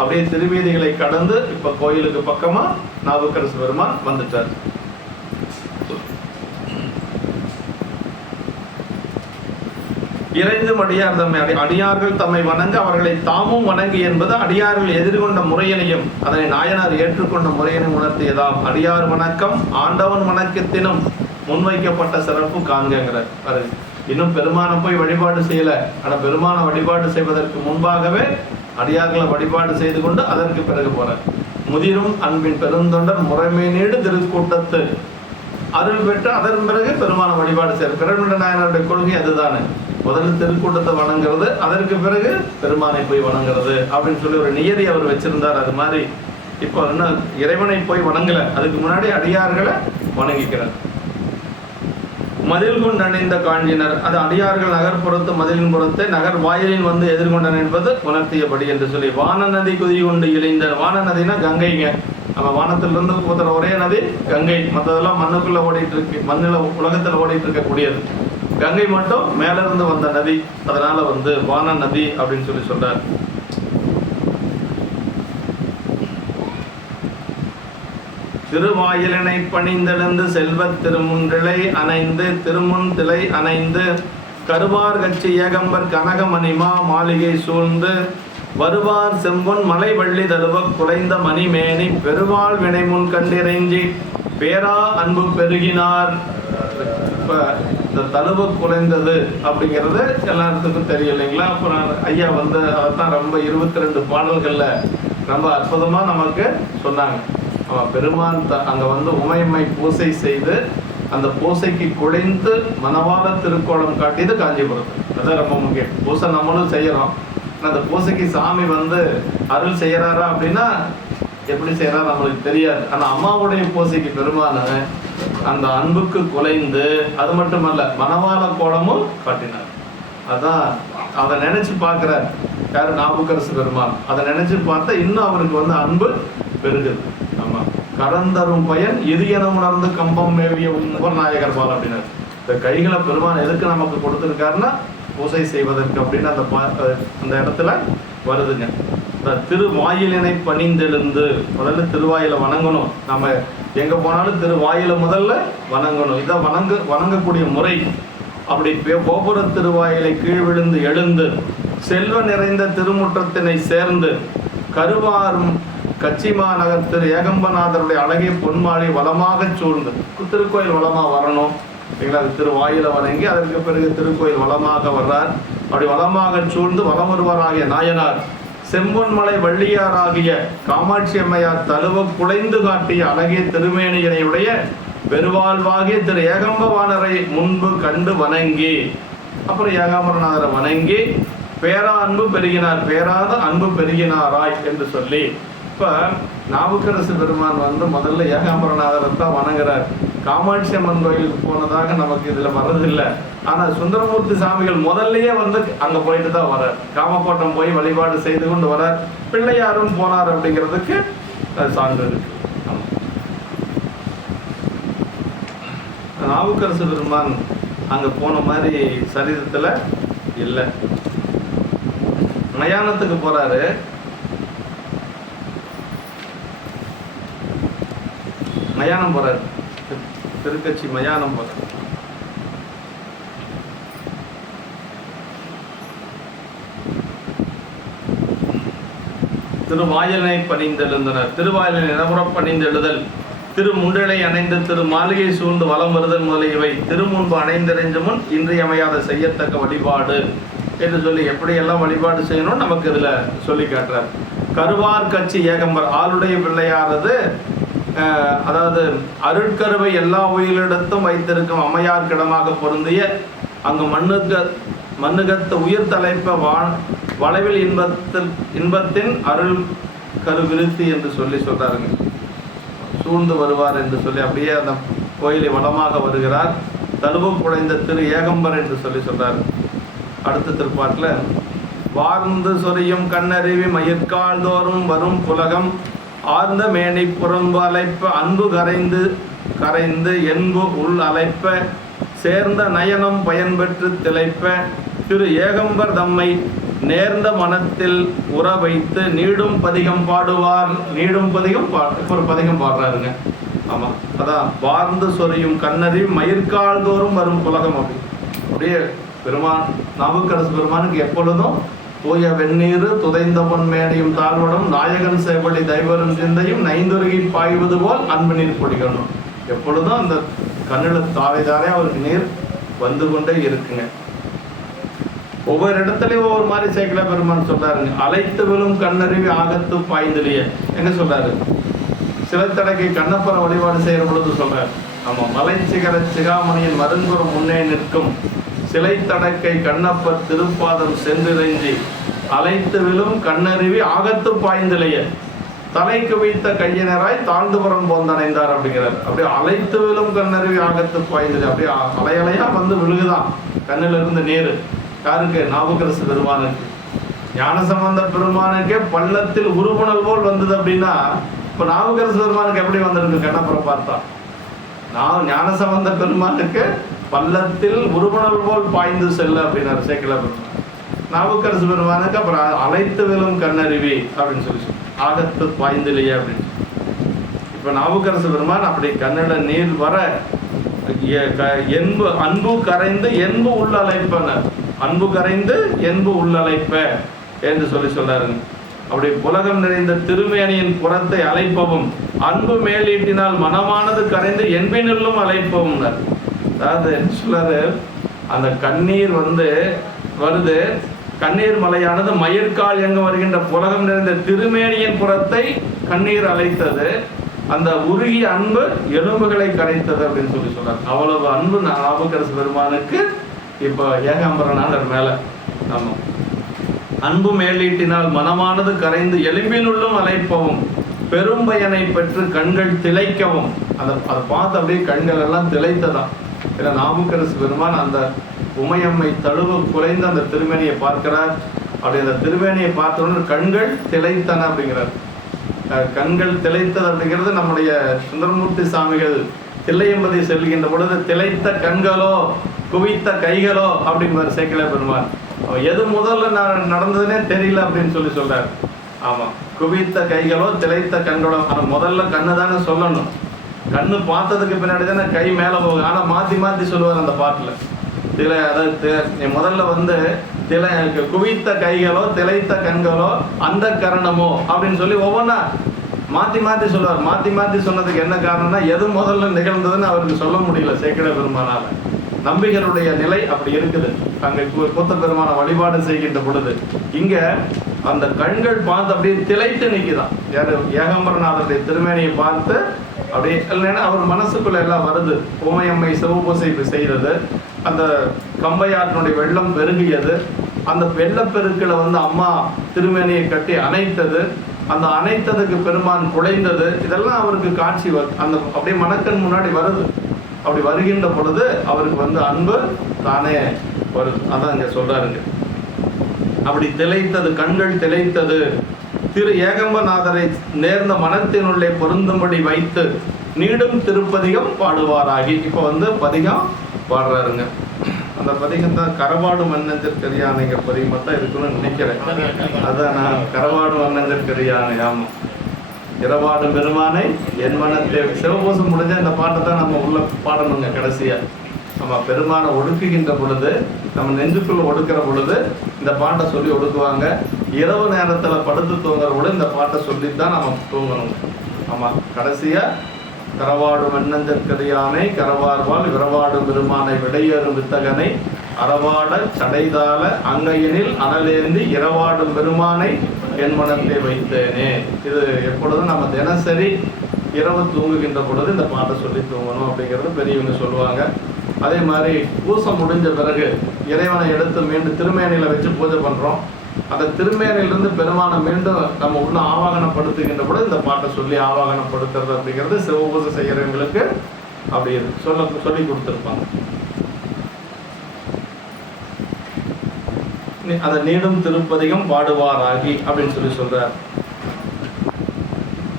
அப்படியே திருவீதிகளை கடந்து இப்ப கோயிலுக்கு பக்கமா நாவுக்கரசு பெருமான் வந்துட்டார். இறைந்தும் அடியார் தம்மை அடியார்கள் தம்மை வணங்க அவர்களை தாமும் வணங்கி என்பது அடியார்கள் எதிர்கொண்ட முறையினையும் அதனை நாயனார் ஏற்றுக்கொண்ட முறையினையும் உணர்த்தியதாம். அடியார் வணக்கம் ஆண்டவன் வணக்கத்தினும் முன்வைக்கப்பட்ட சிறப்பு காண்கிறார். இன்னும் பெருமானை போய் வழிபாடு செய்யல, ஆனா பெருமான வழிபாடு செய்வதற்கு முன்பாகவே அடியார்களை வழிபாடு செய்து கொண்டு அதற்கு பிறகு போறார். முதிரும் அன்பின் பெருந்தொண்டர் முறைமை நீடு திருக்கூட்டத்து அருள் பெற்று அதன் பிறகு பெருமான வழிபாடு செய்யற பிரமிட நாயனருடைய கொள்கை அதுதானே. முதல்ல திருக்கூட்டத்தை வணங்குறது, அதற்கு பிறகு பெருமானை போய் வணங்குறது அப்படின்னு சொல்லி ஒரு நியதி அவர் வச்சிருந்தார். அது மாதிரி இப்போ இன்னும் இறைவனை போய் வணங்கல, அதுக்கு முன்னாடி அடியார்களை வணங்கிக்கிறார். மதில் கொண்டு அணிந்த காஞ்சினர், அது அடியார்கள் நகர்ப்புறத்து மதிலின் புறத்தை நகர் வாயிலின் வந்து எதிர்கொண்டன என்பது உணர்த்தியபடி என்று சொல்லி வான நதி குதி கொண்டு இழைந்த. வான நதினா கங்கைங்க. நம்ம வானத்திலிருந்து ஊத்துற ஒரே நதி கங்கை. மற்றதெல்லாம் மண்ணுக்குள்ள ஓடிட்டு இருக்கு, மண்ணில் உலகத்தில் ஓடிட்டு இருக்கக்கூடியது. கங்கை மட்டும் மேல இருந்து வந்த நதி, அதனால வந்து வான நதி அப்படின்னு சொல்லி சொல்றார். திருவாயிலினை பணிந்தெழுந்து செல்வத் திருமுன்றிலை அணைந்து திருமுன் திலை அணைந்து கருவார் கட்சி ஏகம்பர் கனகமணிமா மாளிகை சூழ்ந்து வருவார் செம்பொன் மலை வள்ளி தழுவ குலைந்த மணிமேனி பெருவாள் வினை முன் கண்டிறைஞ்சி பேரா அன்பு பெருகினார். இப்ப இந்த தழுவ குலைந்தது அப்படிங்கிறது எல்லாத்துக்கும் தெரியும் இல்லைங்களா? அப்புறம் ஐயா வந்து அதைத்தான் ரொம்ப 22 பாடல்கள்ல ரொம்ப அற்புதமா நமக்கு சொன்னாங்க. பெருமான் அங்க வந்து உமையம்மை பூசை செய்து அந்த பூசைக்கு குழைந்து மணவாள திருக்கோலம் காட்டியது காஞ்சிபுரம். அதான் ரொம்ப முக்கியம். பூசை நம்மளும் செய்யறோம், அந்த பூசைக்கு சாமி வந்து அருள் செய்யறாரா அப்படின்னா எப்படி செய்யறாரு நம்மளுக்கு தெரியாது. ஆனா அம்மாவுடைய பூசைக்கு பெருமான அந்த அன்புக்கு குலைந்து, அது மட்டுமல்ல மணவாள கோலமும் காட்டினார். அதான் அதை நினைச்சு பார்க்கிறார் யாரு, நாவுக்கரசு பெருமான். அதை நினைச்சு பார்த்தா இன்னும் அவருக்கு வந்து அன்பு பெருகுது. ஆமா, கடந்தரும் பயன் இது என உணர்ந்து கம்பம் மேவிய நாயகர் பால் அப்படின்னாரு. இந்த கைகளை பெருமான் எதுக்கு நமக்கு கொடுத்திருக்காருன்னா பூசை செய்வதற்கு அப்படின்னு அந்த இடத்துல வருதுங்க. திருவாயிலினை பணிந்தெழுந்து, முதல்ல திருவாயில வணங்கணும். நம்ம எங்க போனாலும் திருவாயில முதல்ல வணங்கணும். இதான் வணங்கக்கூடிய முறை. அப்படி கோபுர திருவாயிலை கீழ் விழுந்து எழுந்து செல்வ நிறைந்த திருமுற்றத்தினை சேர்ந்து கருவாரும் கச்சிமா நகர் திரு ஏகம்பநாதருடைய அழகிய பொன்மாளி வளமாக சூழ்ந்து, திருக்கோயில் வளமாக வரணும் இல்லைங்களா? திருவாயில வணங்கி அதற்கு பிறகு திருக்கோயில் வளமாக வர்றார். அப்படி வளமாக சூழ்ந்து வலம் வருவாராகிய நாயனார் செம்பொன்மலை வள்ளியாராகிய காமாட்சி அம்மையார் தழுவ குலைந்து காட்டிய அழகிய திருமேனியனையுடைய பெருவாழ்வாகிய திரு ஏகம்பவானரை முன்பு கண்டு வணங்கி, அப்புறம் ஏகாம்பரநாதரை வணங்கி பேரா அன்பு பெருகினார், பேராத அன்பு பெருகினாராய் என்று சொல்லி, இப்ப நாவுக்கரசு பெருமான் முதல்ல ஏகாம்பரநாதரை தான் வணங்குறார். காமாட்சி அம்மன் கோயிலுக்கு போனதாக நமக்கு இதுல வர்றதில்லை. ஆனா சுந்தரமூர்த்தி சாமிகள் முதல்லயே அங்க போயிட்டு தான் வர்றார். காமக்கோட்டம் போய் வழிபாடு செய்து கொண்டு வர்றார். பிள்ளையாரும் போனார் அப்படிங்கிறதுக்கு சான்று இருக்கு. நாவுக்கரசு பெருமான் அங்க போன மாதிரி சரிதத்துல இல்லை. மயானத்துக்கு போறாரு. மயானம் போறாரு, திருக்கட்சி மயானம் போறாரு. திருவாயிலை பணிந்தெழுந்தனர். திருவாயிலை நிலமுற பணிந்தெழுதல், திருமுண்டலை அணைந்து திரு மாளிகை சூழ்ந்து வலம் வருதல் முதலியவை திருமுன்பு அணைந்தறிஞ்ச முன் இன்றியமையாத செய்யத்தக்க வழிபாடு என்று சொல்லி எப்படியெல்லாம் வழிபாடு செய்யணும் நமக்கு இதுல சொல்லி காட்டுறார். கருவார் கட்சி ஏகம்பர் ஆளுடைய பிள்ளையாரது, அதாவது அருட்கருவை எல்லா உயிரிடத்தும் வைத்திருக்கும் அம்மையார் கிடமாக பொருந்திய அங்கு மண்ணுகத்த உயிர் தலைப்ப வளைவில் இன்பத்தின் அருள் கரு விருத்தி என்று சொல்லி சொல்றாருங்க. சூழ்ந்து வருவார் என்று சொல்லி அப்படியே அந்த கோயிலை வளமாக வருகிறார். தழுவு குழைந்த திரு ஏகம்பர் என்று சொல்லி சொல்றாரு. அடுத்த திருப்பாட்டில் வார்ந்து சொரியும் கண்ணறிவி மயிர்கால் தோறும் வரும் புலகம் ஆர்ந்த மேனை புறம்பு அலைப்ப அன்பு கரைந்து என்பு உள் அலைப்ப சேர்ந்த நயனம் பயன்பெற்று திளைப்ப திரு ஏகம்பர் தம்மை நேர்ந்த மனத்தில் உற வைத்து நீடும் பதிகம் பாடுவார். நீடும் பதிகம் ஒரு பதிகம் பாடுறாருங்க. ஆமா, அதான் வார்ந்து சொரியும் கண்ணறி மயிர்கால் தோறும் வரும் புலகம். அப்படியே பெருமான் நாவுக்கரசு பெருமானுக்கு எப்பொழுதும் தூய வெந்நீர் துதைந்த பொன் மேடையும் தாழ்வடும் நாயகன் சேவடி தைவரும் சிந்தையும் நைந்துருகி பாய்வது போல் அன்பு நீர் பொடிக்கணும். எப்பொழுதும் அந்த கண்ணில் தாரை அவருக்கு நீர் வந்து கொண்டே இருக்குங்க. ஒவ்வொரு இடத்துலயும் ஒவ்வொரு மாதிரி சேக்கல பெருமான் சொல்றாருங்க. அழைத்து விழும் கண்ணறிவி ஆகத்து பாய்ந்திலேயே எங்க சொல்றாரு? சிலத்தடக்கை கண்ணப்பர வழிபாடு செய்யற பொழுது சொல்றாரு. ஆமா, மலை சிகர சிகாமணியின் மருங்குறம் முன்னே நிற்கும் சிலை தடக்கை கண்ணப்பர் திருப்பாதம் சென்றிறைஞ்சி அழைத்து விழும் கண்ணறிவி ஆகத்து பாய்ந்திலேய தலைக்கு வைத்த கையினராய் தாழ்ந்துபுறம் போந்தணைந்தார் அப்படிங்கிறார். அப்படியே அழைத்து விழும் கண்ணறிவி ஆகத்து பாய்ந்திலே அப்படியே அலையலையா விழுகுதான் கண்ணிலிருந்து நீர். யாருக்கு? நாவுக்கரசு பெருமானுக்கு. ஞானசம்பந்த பெருமானுக்கே பள்ளத்தில் உருபுணல் போல் வந்தது அப்படின்னா இப்ப நாவுக்கரசு பெருமானுக்கு எப்படி வந்திருக்கு? கண்ணப்புறம் பார்த்தா ஞானசம்பந்த பெருமானுக்கு பள்ளத்தில் உருபுணல் போல் பாய்ந்து செல்ல அப்படின்னாரு சேக்கிழ பெருமான். நாவுக்கரசு பெருமானுக்கு அப்புறம் அழைத்து விழும் கண்ணறிவி அப்படின்னு சொல்லி ஆகத்து பாய்ந்திலேயே அப்படின்னு. இப்ப நாவுக்கரசு பெருமான் அப்படி கண்ணில நீர் வர என்பு அன்பு கரைந்து என்பு உள்ளழைப்பன, அன்பு கரைந்து என்பு உள்ளழைப்ப என்று சொல்லி சொல்றாருங்க. அப்படி புலகம் நிறைந்த திருமேனியின் புறத்தை அழைப்பவும் அன்பு மேலீட்டினால் மனமானது கரைந்து என்பினுள்ளும் அழைப்பவும். அதாவது சொல்றாரு, அந்த கண்ணீர் வருது, கண்ணீர் மலையானது மயிர்கால் எங்க வருகின்ற புலகம் நிறைந்த திருமேனியின் புறத்தை கண்ணீர் அழைத்தது, அந்த உருகிய அன்பு எலும்புகளை கரைத்தது அப்படின்னு சொல்லி சொல்றாரு. அவ்வளவு அன்பு நாவுக்கரசு பெருமானுக்கு இப்போ ஏகாம்பரநாதர் மேல. ஆமா, அன்பு மேலீட்டினால் மனமானது கரைந்து எலும்பினுள்ளும் அழைப்பவும் பெரும் பயனை பெற்று கண்கள் திளைக்கவும். அதை பார்த்து அப்படியே கண்கள் எல்லாம் திளைத்ததான். ஏன்னா நாவுக்கரசு பெருமான் அந்த உமையம்மை தழுவ குலைந்து அந்த திருமேனியை பார்க்கிறார். அப்படி அந்த திருமேனியை பார்த்தவுடனே கண்கள் திளைத்தன அப்படிங்கிறார். கண்கள் திளைத்தது அப்படிங்கிறது நம்முடைய சுந்தரமூர்த்தி சாமிகள் தில்லையம்பதி செல்கின்ற பொழுது திளைத்த கண்களோ குவித்த கைகளோ அப்படிங்கிற சேக்கிழ பெருமான். எது முதல்ல நடந்ததுன்னே தெரியல அப்படின்னு சொல்லி சொல்றாரு. ஆமா, குவித்த கைகளோ திளைத்த கண்களோ. ஆனா முதல்ல கண்ணு தானே சொல்லணும். கண்ணு பார்த்ததுக்கு பின்னாடி தானே கை மேல போகும். ஆனா மாத்தி மாத்தி சொல்லுவார் அந்த பாட்டுல. அதாவது முதல்ல வந்து குவித்த கைகளோ திளைத்த கண்களோ அந்த கரணமோ அப்படின்னு சொல்லி ஒவ்வொன்றா மாத்தி மாத்தி சொல்லுவார். மாத்தி மாத்தி சொன்னதுக்கு என்ன காரணம்னா, எது முதல்ல நிகழ்ந்ததுன்னு அவருக்கு சொல்ல முடியல சேக்கிழ பெருமானால. நம்பிகளுடைய நிலை அப்படி இருக்குது. அங்கே கூத்த பெருமான வழிபாடு செய்கின்ற பொழுது இங்க அந்த கண்கள் பார்த்து அப்படியே திளைத்து நிற்குதான். யாரு? ஏகாம்பரநாதருடைய திருமேனியை பார்த்து அப்படியே இல்லைன்னா அவர் மனசுக்குள்ள எல்லாம் வருது. ஓமையம்மை சிவபூசை செய்தது, அந்த கம்பையாற்றினுடைய வெள்ளம் பெருகியது, அந்த வெள்ளப்பெருக்கில் வந்து அம்மா திருமேனியை கட்டி அணைத்தது, அந்த அணைத்ததுக்கு பெருமான் குலைந்தது, இதெல்லாம் அவருக்கு காட்சி அந்த அப்படியே மனக்கண் முன்னாடி வருது. அப்படி வருகின்ற பொழுது அவருக்கு வந்து அன்பு தானே வருது. அதான் இங்க சொல்றாருங்க. அப்படி திளைத்தது, கண்கள் திளைத்தது. திரு ஏகம்பநாதரை நேர்ந்த மனத்தினுள்ளே பொருந்தும்படி வைத்து நீடும் திருப்பதிகம் பாடுவாராகி. இப்போ வந்து பதிகம் பாடுறாருங்க. அந்த பதிகம் தான் கரவாடு மன்னஞ்சற்கரியானைங்கிற பதிகம் தான் இருக்குன்னு நினைக்கிறேன். அதான் நான் கரவாடு மன்னஞ்சற்கரியானை. ஆமா, இரவாடு பெருமானை என் மனத்தை. சிவபூசம் முடிஞ்ச இந்த பாட்டை தான் நம்ம உள்ள பாடணுங்க கடைசியா. நம்ம பெருமானை ஒடுக்குகின்ற பொழுது, நம்ம நெஞ்சுக்குள்ள ஒடுக்கிற பொழுது இந்த பாட்டை சொல்லி ஒடுக்குவாங்க. இரவு நேரத்துல படுத்து தூங்குற பொழுது இந்த பாட்டை சொல்லித்தான் நம்ம தூங்கணும். ஆமா, கடைசியா கரவாடு மன்னஞ்சற்கரியானை கரவார்வால் விரவாடு பெருமானை விடையேறும் வித்தகனை அறவாட சடைதால அங்கையனில் அனலேந்தி இரவாடும் பெருமானை என் மனத்தை வைத்தேனே. இது எப்பொழுதும் நம்ம தினசரி இரவு தூங்குகின்ற பொழுது இந்த பாட்டை சொல்லி தூங்கணும் அப்படிங்கிறது பெரியவங்க சொல்லுவாங்க. அதே மாதிரி பூசம் முடிஞ்ச பிறகு இறைவனை எடுத்து மீண்டும் திருமேனியில வச்சு பூஜை பண்றோம். அந்த திருமேனிலிருந்து பெருமானை மீண்டும் நம்ம உள்ள ஆவாகனப்படுத்துகின்ற பொழுது இந்த பாட்டை சொல்லி ஆவாகனப்படுத்துறது அப்படிங்கிறது சிவபூஜை செய்யறவங்களுக்கு அப்படி சொல்லி கொடுத்துருப்பாங்க. அதை நீடும் திருப்பதிகம் பாடுவாராகி அப்படின்னு சொல்லி சொல்றார்.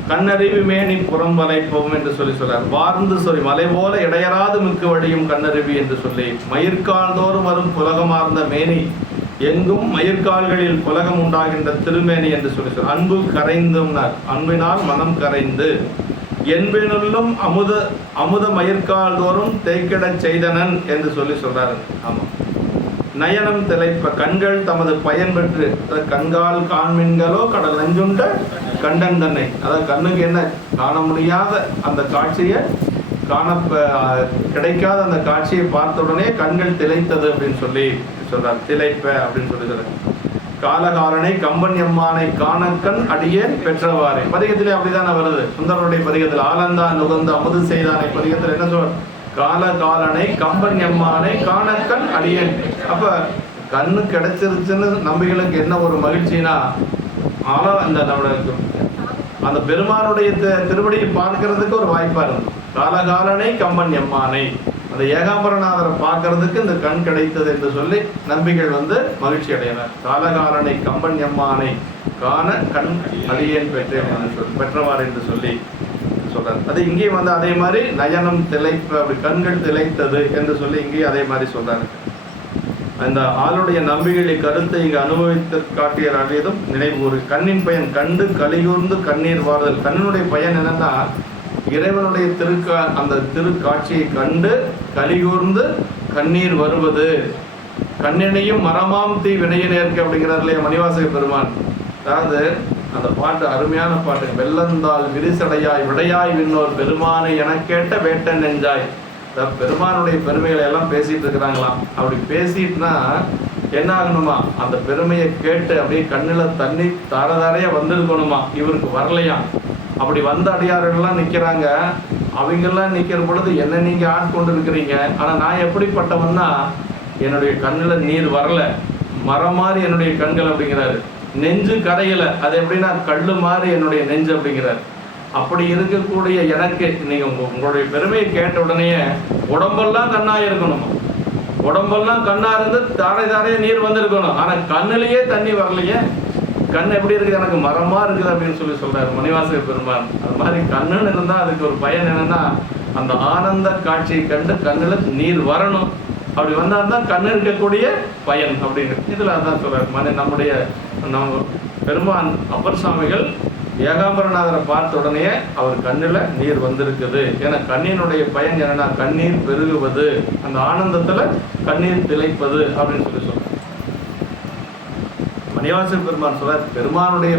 கண்ணறிவு மேனி புறம் வளைப்போம் என்று சொல்லி சொல்றார். வார்ந்து சொல்லி மலை போல இடையராது மிக்கு வழியும் கண்ணறிவி என்று சொல்லி மயிர்கால் தோறும் வரும் புலகமார்ந்த மேனி எங்கும் மயிர்கால்களில் புலகம் உண்டாகின்ற திருமேனி என்று சொல்லி சொல்றார். அன்பு கரைந்தும்னார். அன்பினால் மனம் கரைந்து என்பனுள்ளும் அமுத மயிர்கால் தோறும் தேய்க்கிடச் செய்தனன் என்று சொல்லி சொல்றாரு. ஆமா, நயனம் திளைப்ப கண்கள் தமது பயன் பெற்று கண்கால் காண்மின்களோ கடல் நஞ்சுண்ட கண்டன் தன்னை. அதாவது கண்ணுக்கு என்ன காண முடியாத அந்த காட்சியை கிடைக்காத அந்த காட்சியை பார்த்த உடனே கண்கள் திளைத்தது அப்படின்னு சொல்லி சொல்றார். திளைப்ப அப்படின்னு சொல்லி சொல்றாரு. காலகாரனை கம்பன் எம்மானை காணக்கண் அடியே பெற்றவாறே. பதிகத்திலே அப்படிதானே வருது. சுந்தரனுடைய பதிகத்தில் ஆலந்தான் நுகர்ந்து அமுது செய்தானை பதிகத்தில் என்ன சொல்ற? காலகாலனை கம்பன் எம்மானை காணக்கண் அடியேன். அப்ப கண்ணு கிடைச்சிருச்சுன்னு நம்பிகளுக்கு என்ன ஒரு மகிழ்ச்சினா, இந்த நம்மளுக்கு அந்த பெருமானுடைய திருவடியை பார்க்கறதுக்கு ஒரு வாய்ப்பா இருந்தது. காலகாலனை கம்பன் எம்மானை, அந்த ஏகாம்பரநாதரை பார்க்கறதுக்கு இந்த கண் கிடைத்தது என்று சொல்லி நம்பிகள் வந்து மகிழ்ச்சி அடையினார். காலகாலனை கம்பன் எம்மானை காண கண் அடியேன் பெற்றவார் என்று சொல்லி சொல்றாரு. அது இங்கேயும் வந்து அதே மாதிரி நயனம் திளைப்பு, அப்படி கண்கள் திளைத்தது என்று சொல்லி இங்கேயும் அதே மாதிரி சொல்றாரு. அந்த ஆளுடைய நம்பிக்கையை கருத்தை இங்கு அனுபவித்து காட்டிய அடையதும் நினைவுறு. கண்ணின் பயன் கண்டு கலிகூர்ந்து கண்ணீர் வாருதல். கண்ணினுடைய பயன் என்னன்னா, இறைவனுடைய அந்த திருக்காட்சியை கண்டு கலிகூர்ந்து கண்ணீர் வருவது. கண்ணினையும் மரமாம் தீ வினையினேற்கு அப்படிங்கிறார் இல்லையா மணிவாசக பெருமான். அதாவது அந்த பாட்டு அருமையான பாட்டு. வெள்ளந்தால் விரிசடையாய் விடையாய் விண்ணோர் பெருமானை என கேட்ட வேட்டன் நெஞ்சாய். பெருமானுடைய பெருமைகளை எல்லாம் பேசிட்டு இருக்கிறாங்களாம். அப்படி பேசிட்டுனா என்ன ஆகணுமா, அந்த பெருமையை கேட்டு அப்படியே கண்ணுல தண்ணி தாரதாரையா வந்திருக்கணுமா. இவருக்கு வரலையா. அப்படி வந்த அடியாரெல்லாம் நிக்கிறாங்க. அவங்கெல்லாம் நிக்கிற பொழுது என்ன நீங்க ஆட்கொண்டு இருக்கிறீங்க, ஆனா நான் எப்படிப்பட்டவன்னா என்னுடைய கண்ணுல நீர் வரல, மரம் மாதிரி என்னுடைய கண்கள் அப்படிங்கிறாரு. நெஞ்சு கரையில, அது எப்படின்னா கல்லு மாதிரி என்னுடைய நெஞ்சு அப்படிங்கிறார். அப்படி இருக்கக்கூடிய எனக்கு நீங்க உங்களுடைய பெருமையை கேட்ட உடனே உடம்பெல்லாம் கண்ணா இருக்கணுமா. உடம்பெல்லாம் கண்ணா இருந்து தாரை தாரையே நீர் வந்திருக்கணும். ஆனா கண்ணுலயே தண்ணி வரலையே. கண் எப்படி இருக்குது, எனக்கு மரமா இருக்குது அப்படின்னு சொல்லி சொல்றாரு மணிவாசக பெருமான். அது மாதிரி கண்ணுன்னு இருந்தா அதுக்கு ஒரு பயன் என்னன்னா, அந்த ஆனந்த காட்சியை கண்டு கண்ணுல நீர் வரணும். அப்படி வந்தால் தான் கண் இருக்கக்கூடிய பயன் அப்படின்னு இதில் அதான் சொல்கிறார். நம்முடைய பெருமான் அப்பர் சுவாமிகள் ஏகாம்பரநாதரை பார்த்த உடனே அவர் கண்ணில் நீர் வந்திருக்குது. ஏன்னா கண்ணினுடைய பயன் என்னன்னா கண்ணீர் பெருகுவது, அந்த ஆனந்தத்தில் கண்ணீர் திளைப்பது அப்படின்னு சொல்றார். மணிவாசன் பெருமான் சொல்றார், பெருமானுடைய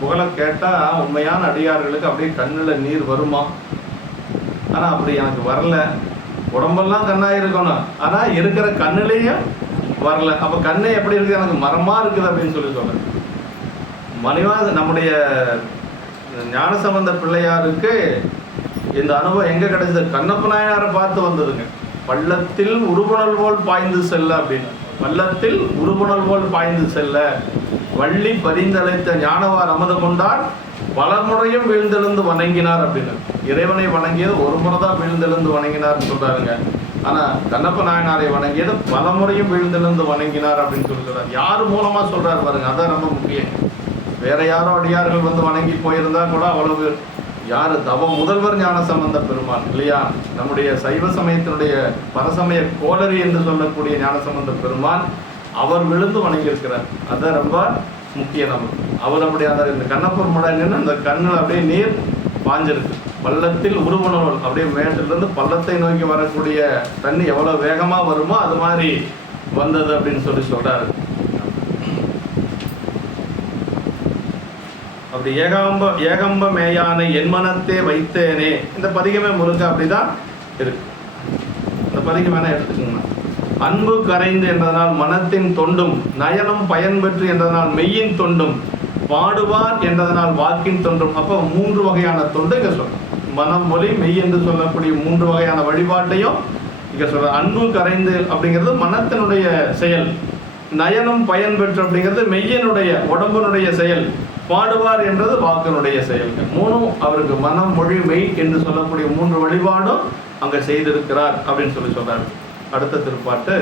புகழை கேட்டால் உண்மையான அடியார்களுக்கு அப்படியே கண்ணில் நீர் வருமா. ஆனால் அப்படி எனக்கு வரல. உடம்பெல்லாம் கண்ணாக இருக்கணும், ஆனால் இருக்கிற கண்ணிலையும் வரல. அப்போ கண்ணே எப்படி இருக்குது, எனக்கு மரமாக இருக்குது அப்படின்னு சொல்கிறேன். நம்முடைய ஞானசம்பந்த பிள்ளையாருக்கு இந்த அனுபவம் எங்கே கிடைச்சது, கண்ணப்ப நாயனாரை பார்த்து வந்ததுங்க. பள்ளத்தில் உருபுணல் போல் பாய்ந்து செல்ல அப்படின்னு, பள்ளத்தில் உருபுணல் போல் பாய்ந்து செல்ல வள்ளி பரிந்தழைத்த ஞானவார் அமது கொண்டார் பல முறையும் வீழ்ந்தெழுந்து வணங்கினார் அப்படின்னு. இறைவனை வணங்கியது ஒரு முறை தான் வீழ்ந்தெழுந்து வணங்கினார்னு சொல்றாருங்க. ஆனால் கண்ணப்ப நாயனாரை வணங்கியது பல முறையும் வீழ்ந்தெழுந்து வணங்கினார் அப்படின்னு சொல்றாரு. யார் மூலமா சொல்றாரு பாருங்க, அதான் ரொம்ப முக்கியம். வேற யாரோ அடியார்கள் வந்து வணங்கி போயிருந்தா கூட அவ்வளவு, யாரு தவ முதல்வர் ஞானசம்பந்த பெருமான் இல்லையா, நம்முடைய சைவ சமயத்தினுடைய பரசமய கோளரி என்று சொல்லக்கூடிய ஞானசம்பந்த பெருமான் அவர் விழுந்து வணங்கியிருக்கிறார். அதான் ரொம்ப முக்கியம். நமக்கு அவர் அப்படியே அந்த இந்த கண்ணப்பர் முடங்குன்னு அந்த கண்ணில் அப்படியே நீர் பாஞ்சிருக்கு. பள்ளத்தில் உருவனவள் அப்படியே மேட்டிலிருந்து பள்ளத்தை நோக்கி வரக்கூடிய தண்ணி எவ்வளோ வேகமாக வருமோ அது மாதிரி வந்தது அப்படின்னு சொல்றாரு. அப்படி ஏகம்ப மேயானை என் மனத்தே வைத்தேனே, இந்த பதிகமே முழுக்க அப்படிதான் இருக்கு. இந்த பதிகம் வேணா எடுத்துக்கோங்க. அன்பு கரைந்து என்றதனால் மனத்தின் தொண்டும், நயனம் பயன் பெற்று என்றதனால் மெய்யின் தொண்டும், பாடுவார் என்றதனால் வாக்கின் தொண்டும். அப்போ 3 வகையான தொண்டு இங்க சொல்ற. மனம், மொழி, மெய் என்று சொல்லக்கூடிய 3 வகையான வழிபாட்டையும் இங்க சொல்ற. அன்பு கரைந்து அப்படிங்கிறது மனத்தினுடைய செயல், நயனம் பயன் பெற்று அப்படிங்கிறது மெய்யனுடைய உடம்பினுடைய செயல், பாடுவார் என்றது வாக்கினுடைய செயல்கள். 3 அவருக்கு மனம், மொழி, மெய் என்று சொல்லக்கூடிய 3 வழிபாடும் அங்க செய்திருக்கிறார் அப்படின்னு சொல்றாரு. அடுத்த திருப்பாட்டு,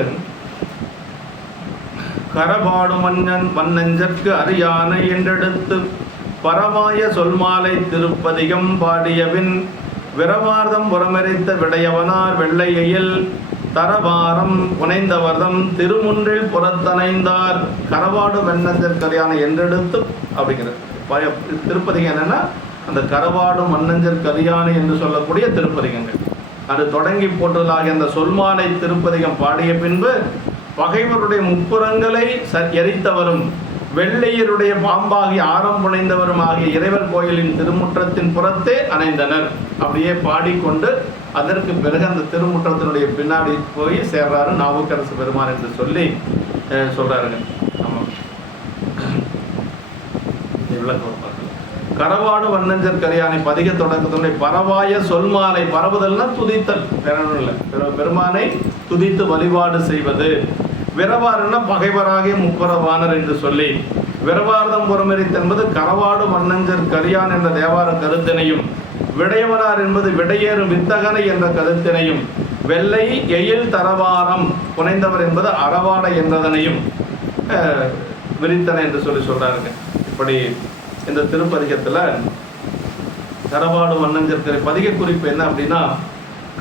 கரபாடும் மன்னஞ்சற்கு அரியானை என்றெடுத்து பரமாய சொல்மாலை திருப்பதிகம் பாடியவின் விரவார்தம் புறமரித்த விடையவனார் வெள்ளையில் தரபாரம் புனைந்தவர்தம் திருமுன்றில் புறத்தனைந்தார் கரவாடு மன்னஞ்சற்கரியானை என்றெடுத்து அப்படிங்கிற திருப்பதிகம் என்னன்னா அந்த கரவாடும் மன்னஞ்சர் கரியானை என்று சொல்லக்கூடிய திருப்பதிகங்கள். அது தொடங்கி போட்டதாகிய அந்த சொல்மாலை திருப்பதிகம் பாடிய பின்பு பகைவருடைய முப்புறங்களை எரித்தவரும் வெள்ளையருடைய பாம்பாகி ஆரம் புனைந்தவரும் ஆகிய இறைவர் கோயிலின் திருமுற்றத்தின் புறத்தே அணைந்தனர். அப்படியே பாடிக்கொண்டு அதற்கு பிறகு அந்த திருமுற்றத்தினுடைய பின்னாடி போய் சேர்றாரு நாவுக்கரசு பெருமான் என்று சொல்லி சொல்றாருங்க. ஆமாம், விளக்கம் கரவாடு வண்ணஞ்சர் கரியானை பதிக தொடக்கத்தினுடைய பரவாய சொல்மாலை, பரவுதல்னா துதித்தல், வேற ஒன்றும் இல்லை, பெருமானை துதித்து வழிபாடு செய்வது. விரவாறுன்னா பகைவராகிய முப்புறவானர் என்று சொல்லி, விரவார்தம் புறமெரித் என்பது கரவாடு மன்னஞ்சர் கரியான் என்ற தேவார கருத்தினையும், விடையவனார் என்பது விடையேறும் வித்தகனை என்ற கருத்தினையும், வெள்ளை எயில் தரவாரம் புனைந்தவர் என்பது அறவாடை என்றதனையும் விரித்தனை என்று சொல்றாருங்க. இப்படி இந்த திருப்பதிகத்துல கரவாடு மன்னஞ்சர் கரி பதிக குறிப்பு என்ன அப்படின்னா,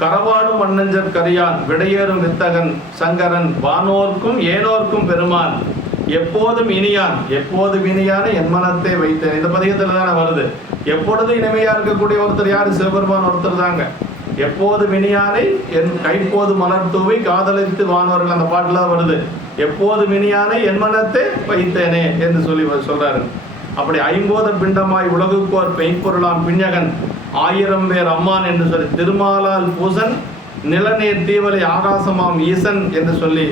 கரவாடு மன்னஞ்சர் கரியான் விடையேறும் வித்தகன் சங்கரன் வானோர்க்கும் ஏனோர்க்கும் பெருமான் எப்போதும் இனியான், எப்போதும் இனியான என் மனத்தை வைத்தேன். இந்த பதிகத்துல தானே வருது. எப்பொழுது இனிமையா இருக்கக்கூடிய ஒருத்தர் யாரு? சிவபெருமான் ஒருத்தர் தாங்க. எப்போது வினியானை என் கைப்போது மலர் தூவி காதலித்து வானவர்கள், அந்த பாட்டுல வருது. எப்போது வினியானை என் மனத்தை வைத்தேனே என்று சொல்லி சொல்றாரு. அப்படி 50 பிண்டமாய் உலகுக்கோர் பெய்ப்பொருளாம் பிஞகன் 1000 பேர் அம்மான் என்று சொல்லி, திருமாலால் பூசன் நிலநீர் தீவலை ஆகாசமாம் ஈசன் என்று சொல்லி,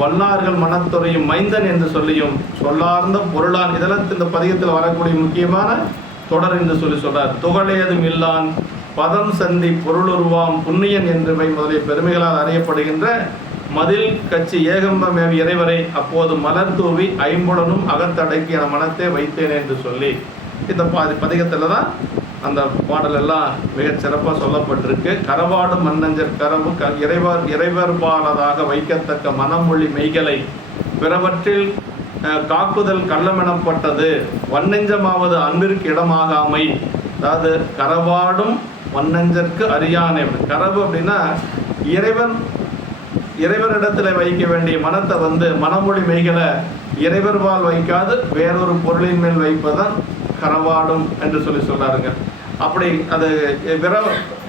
வல்லார்கள் மனத்துறையும் மைந்தன் என்று சொல்லியும் சொல்லார்ந்த பொருளான், இதெல்லாம் இந்த பதிகத்தில் வரக்கூடிய முக்கியமான தொடர் என்று சொல்றார். துகளேதும் இல்லான் பதம் சந்தி பொருளுருவாம் புண்ணியன் என்றுமை முதலிய பெருமைகளால் அறியப்படுகின்ற மதில் கட்சி ஏகம்பமேவி இறைவரை அப்போது மலர் தூவி ஐம்புலனும் அகத்தடக்கி என மனத்தை வைத்தேன் என்று சொல்லி, இந்த பதிகத்துல தான் அந்த பாடல் எல்லாம் மிகச் சிறப்பாக சொல்லப்பட்டிருக்கு. கரவாடு மன்னஞ்சர் கரவு இறைவர்பாலதாக வைக்கத்தக்க மனமொழி மெய்களை பிறவற்றில் காக்குதல் கள்ளமெனப்பட்டது வன்னெஞ்சமாவது அன்பிற்கு இடமாகாமை. அதாவது கரவாடும் வன்னஞ்சற்கு அறியானை. கரவு அப்படின்னா இறைவன் இறைவரிடத்தில் வைக்க வேண்டிய மனத்தை மனமொழி மெய்களை இறைவர்பால் வைக்காது வேறொரு பொருளின் மேல் வைப்பதான் கரவாடும் என்று சொல்றாருங்க. அப்படி அது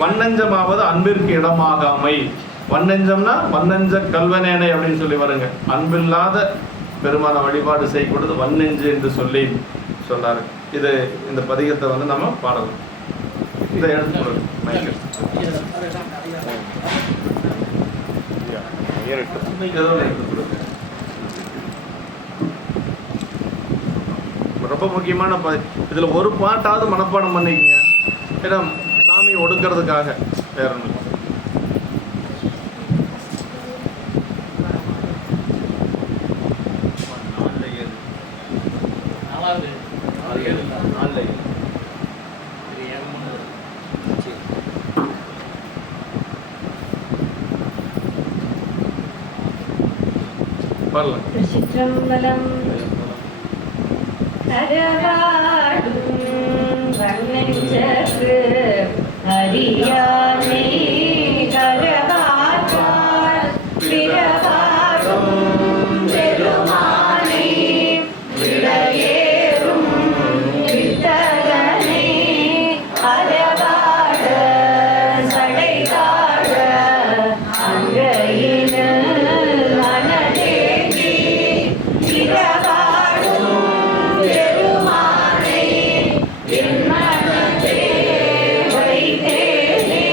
வன்னஞ்சமாவது அன்பிற்கு இடமாகாமை. வன்னஞ்சம்னா வன்னஞ்ச கல்வனேனை அப்படின்னு சொல்லி வருங்க. அன்பில்லாத பெருமான வழிபாடு செய்யக்கூடாது வன்னெஞ்சு என்று சொல்லி சொன்னாரு. இது இந்த பதிகத்தை நம்ம பாடலாம். இதை எடுத்து ரொம்ப முக்கியமான இதுல ஒரு பாட்டாவது மனப்பாடம் பண்ணிக்கங்க. ஏன்னா சாமி ஒடுக்கிறதுக்காக வேற ஒன்று. திருச்சிற்றம்பலம். கரவாடும் வண்ணஞ்சற்கு அறியாமை கரவாற்றால் பிறவாடும் பெருமானை விடையேறும் வித்தகனை அறவாட சடைகாட அங்கையினில் மனதேகி இரவாடும் பெருமானை என் மனதே வைத்தேனே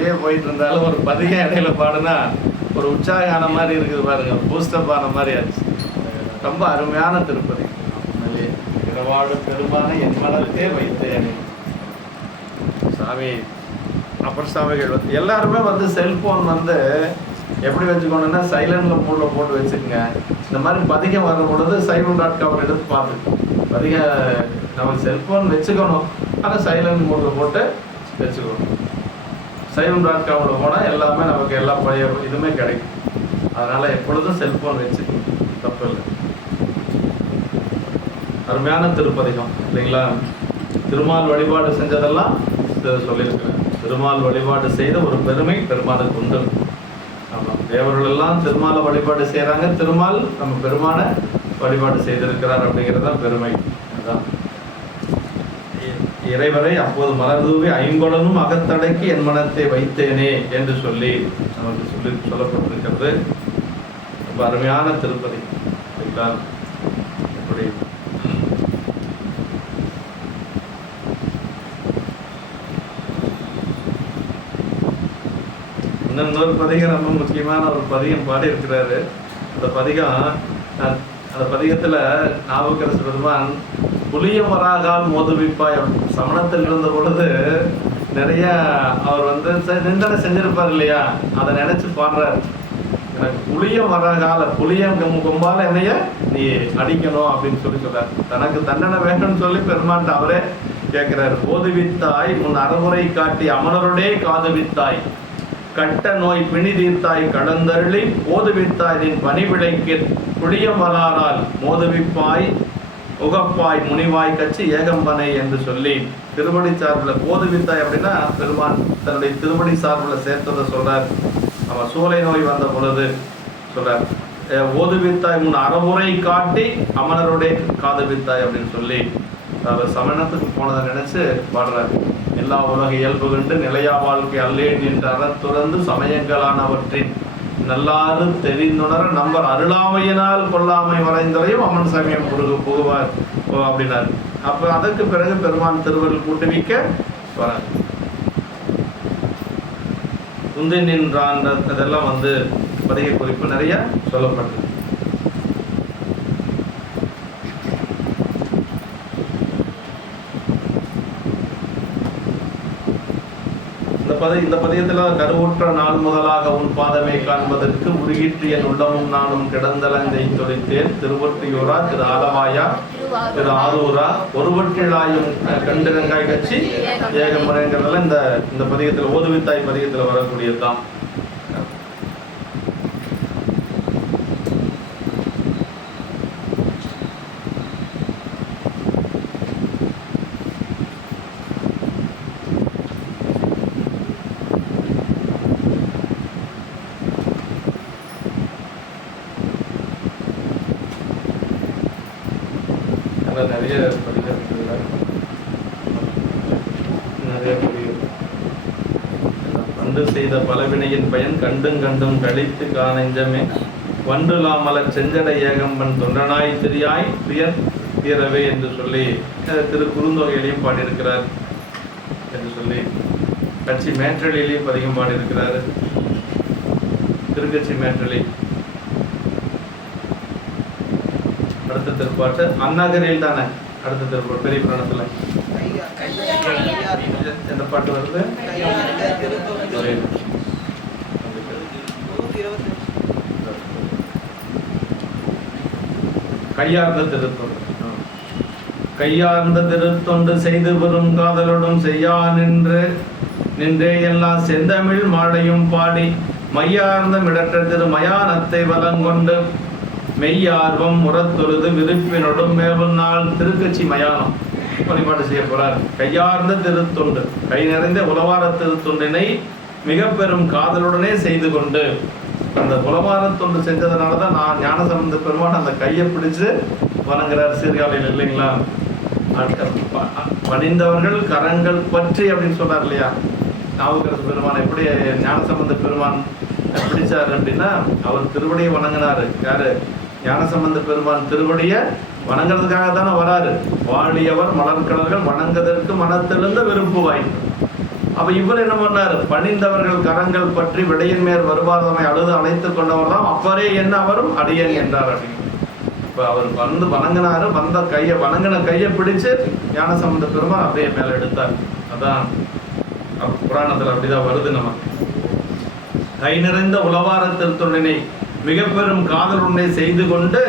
ராகத்திலேயே போயிட்டு இருந்தாலும் ஒரு பதிகம் இடையில பாடுனா ஒரு உற்சாகான மாதிரி இருக்குது பாருங்க, பூஸ்டப் ஆன மாதிரி ஆச்சு. ரொம்ப அருமையான திருப்பதி. இரவாடு பெருமான என் மனத்தே வைத்தேன் சாமி. அப்புறம் சாமிகள் வந்து எல்லாருமே வந்து செல்போன் வந்து எப்படி வச்சுக்கணும்னா சைலண்ட்ல மூட்ல போட்டு வச்சுக்கோங்க. இந்த மாதிரி பதிகம் வரும் பொழுது Saivam.com எடுத்து பார்த்து பதிக நம்ம செல்போன் வச்சுக்கணும், ஆனால் சைலண்ட் மூட்ல போட்டு வச்சுக்கணும். Saivam.com போனால் எல்லாமே நமக்கு எல்லா பழைய இதுவுமே கிடைக்கும். அதனால எப்பொழுதும் செல்போன் வச்சுக்கணும், தப்பு இல்லை. அருமையான திருப்பதிகம் இல்லைங்களா? திருமால் வழிபாடு செஞ்சதெல்லாம் சொல்லியிருக்கிறேன். திருமால் வழிபாடு செய்த ஒரு பெருமை பெருமானுக்கு உண்டு. ஆமாம், தேவர்கள் எல்லாம் திருமாலை வழிபாடு செய்கிறாங்க, திருமால் நம்ம பெருமானை வழிபாடு செய்திருக்கிறார் அப்படிங்கிறதான் பெருமை. அதான் இறைவரை அப்போது மலர்தூவி ஐம்பொலனும் அகத்தடக்கி என் மனத்தை வைத்தேனே என்று சொல்லி நமக்கு சொல்லப்பட்டிருக்கிறது. ரொம்ப அருமையான திருப்பதி இல்லைங்களா? எப்படி இன்னொரு பதிகம் ரொம்ப முக்கியமான ஒரு பதிகம் பாடி இருக்கிறாரு. அந்த பதிகத்துல நாவுக்கரசு பெருமான் புளிய மராகால் மோதுவிப்பாய் சமணத்தில் இருந்த பொழுது நிறைய அவர் வந்து நிந்தனை செஞ்சிருப்பார் இல்லையா, அதை நினைச்சு பாடுறாரு. எனக்கு புளிய மரகால புளிய கொம்பால என்னைய நீ அடிக்கணும் அப்படின்னு சொல்லி சொல்றாரு. தனக்கு தண்டனை வேண்டும்னு சொல்லி பெருமான் அவரே கேட்கிறாரு. போதுவித்தாய் உன் அறமுறை காட்டி அமனருடே காதுவித்தாய் கட்ட நோய் பிணி தீர்த்தாய் கடந்தருளி போதுவித்தாய் நின் பணிவிடைக்கு புளிய மலாரால் மோதுவிப்பாய் உகப்பாய் முனிவாய் கட்சி ஏகம்பனை என்று சொல்லி திருவடி சார்பில் போதுவித்தாய் அப்படின்னா பெருமான் தன்னுடைய திருவடி சார்பில் சேர்த்ததை சொல்றார். அவன் சூளை நோய் வந்த பொழுது சொல்றார், ஓதுவித்தாய் முன் அறமுறை காட்டி அமனருடைய காதுவித்தாய் அப்படின்னு சொல்லி அவர் சமணத்துக்கு போனதை நினைச்சு பாடுறார். எல்லா உலக இயல்பு கண்டு நிலையா வாழ்க்கை அல்லேன் என்று அறத்துறந்து சமயங்களானவற்றின் நல்லாறு தெரிந்துணர நம்பர் அருளாமையினால் கொல்லாமை மறைந்ததையும் அம்மன் சமயம் புகுவார் அப்படின்னார். அப்ப அதற்கு பிறகு பெருமான் திருவருள் கூட்டுவிக்க வரார். குந்தி நின்றான் அதெல்லாம் வந்து பதிகை குறிப்பு நிறைய சொல்லப்பட்டது. இந்த பதியத்துல கருவுற்ற நாள் முதலாக உன் பாதமே காண்பதற்கு உருகிற்று என் உள்ளமும் நானும் கிடந்தலந்தை தொழித்தேன் திருவொற்றியூரா திரு ஆலவாயா திரு ஆரூரா ஒருவற்றிலாயும் கண்டிரங்காய் கட்சி ஏகமுறைங்கிறதுல இந்த பதியத்துல ஓதுவித்தாய் பதியத்துல வரக்கூடியதுதான். நிறைய பண்டு செய்த பலவினையின் பயன் கண்டும் கழித்து காணெஞ்சமே வண்டுலாமலர் செஞ்சடை ஏகம்பன் தொண்டனாய் திரியாய் பிரியர் தீரவே என்று சொல்லி திரு குறுந்தொகையிலையும் பாடியிருக்கிறார் என்று சொல்லி கட்சி மேற்றலிலையும் பதிகம் பாடியிருக்கிறார். திருக்கட்சி மேற்றலி அடுத்த திருப்பாட்டு அந்நகரில் தானே அடுத்த திருப்பாட்டு பெரிய புராணத்துல எந்த பாட்டு வருது? கையார்ந்த திருத்தொண்டு. கையார்ந்த திருத்தொண்டு செய்து வரும் காதலோடும் செய்யா நின்றே எல்லாம் செந்தமிழ் மாடையும் பாடி மையார்ந்த மிடற்ற திரு மயானத்தை வலங்கொண்டு மெய்யார்வம் முரத்தொழுது விருப்பினொடும் மேலும் நாள் திருக்கட்சி மயானம் வழிபாடு செய்ய போறார். கையார்ந்த திருத்தொண்டு கை நிறைந்த உலவார திருத்தொண்டினை மிக பெரும் காதலுடனே செய்து கொண்டு அந்த உலவார தொண்டு செஞ்சதுனாலதான் நான் ஞானசம்பந்த பெருமான் அந்த கையை பிடிச்சு வணங்குறார் சீர்காழியில் இல்லைங்களா? பணிந்தவர்கள் கரங்கள் பற்றி அப்படின்னு சொன்னார் இல்லையா? நாவுக்கரசு பெருமான் எப்படி ஞானசம்பந்த பெருமான் பிடிச்சாரு அப்படின்னா அவர் திருவடியை வணங்கினாரு. யாரு? ஞானசம்பந்த பெருமான் திருவடியை வணங்குறதுக்காக தானே வராரு. வாழியவர் மலர்கடல்கள் வணங்குவதற்கு மனத்திலிருந்து விருப்பு வாய்ப்பு. அப்ப இவர் என்ன பண்ணாரு, பணிந்தவர்கள் கரங்கள் பற்றி விடையின் மேல் வருவார் தம்மை அழுது அழைத்து கொண்டவர் தான் அப்பரே என்ன அவரும் அடியேன் என்றார் அப்படின்னு. இப்ப அவர் வந்து வணங்கினாரு, வணங்கின கையை பிடிச்சு ஞானசம்பந்த பெருமான் அப்படியே மேல எடுத்தார். அதான் புராணத்துல அப்படிதான் வருது. நம்ம கை நிறைந்த உளவார திருத்தொழினை மிக பெரும் காதல் உன்னை செய்து கொண்டு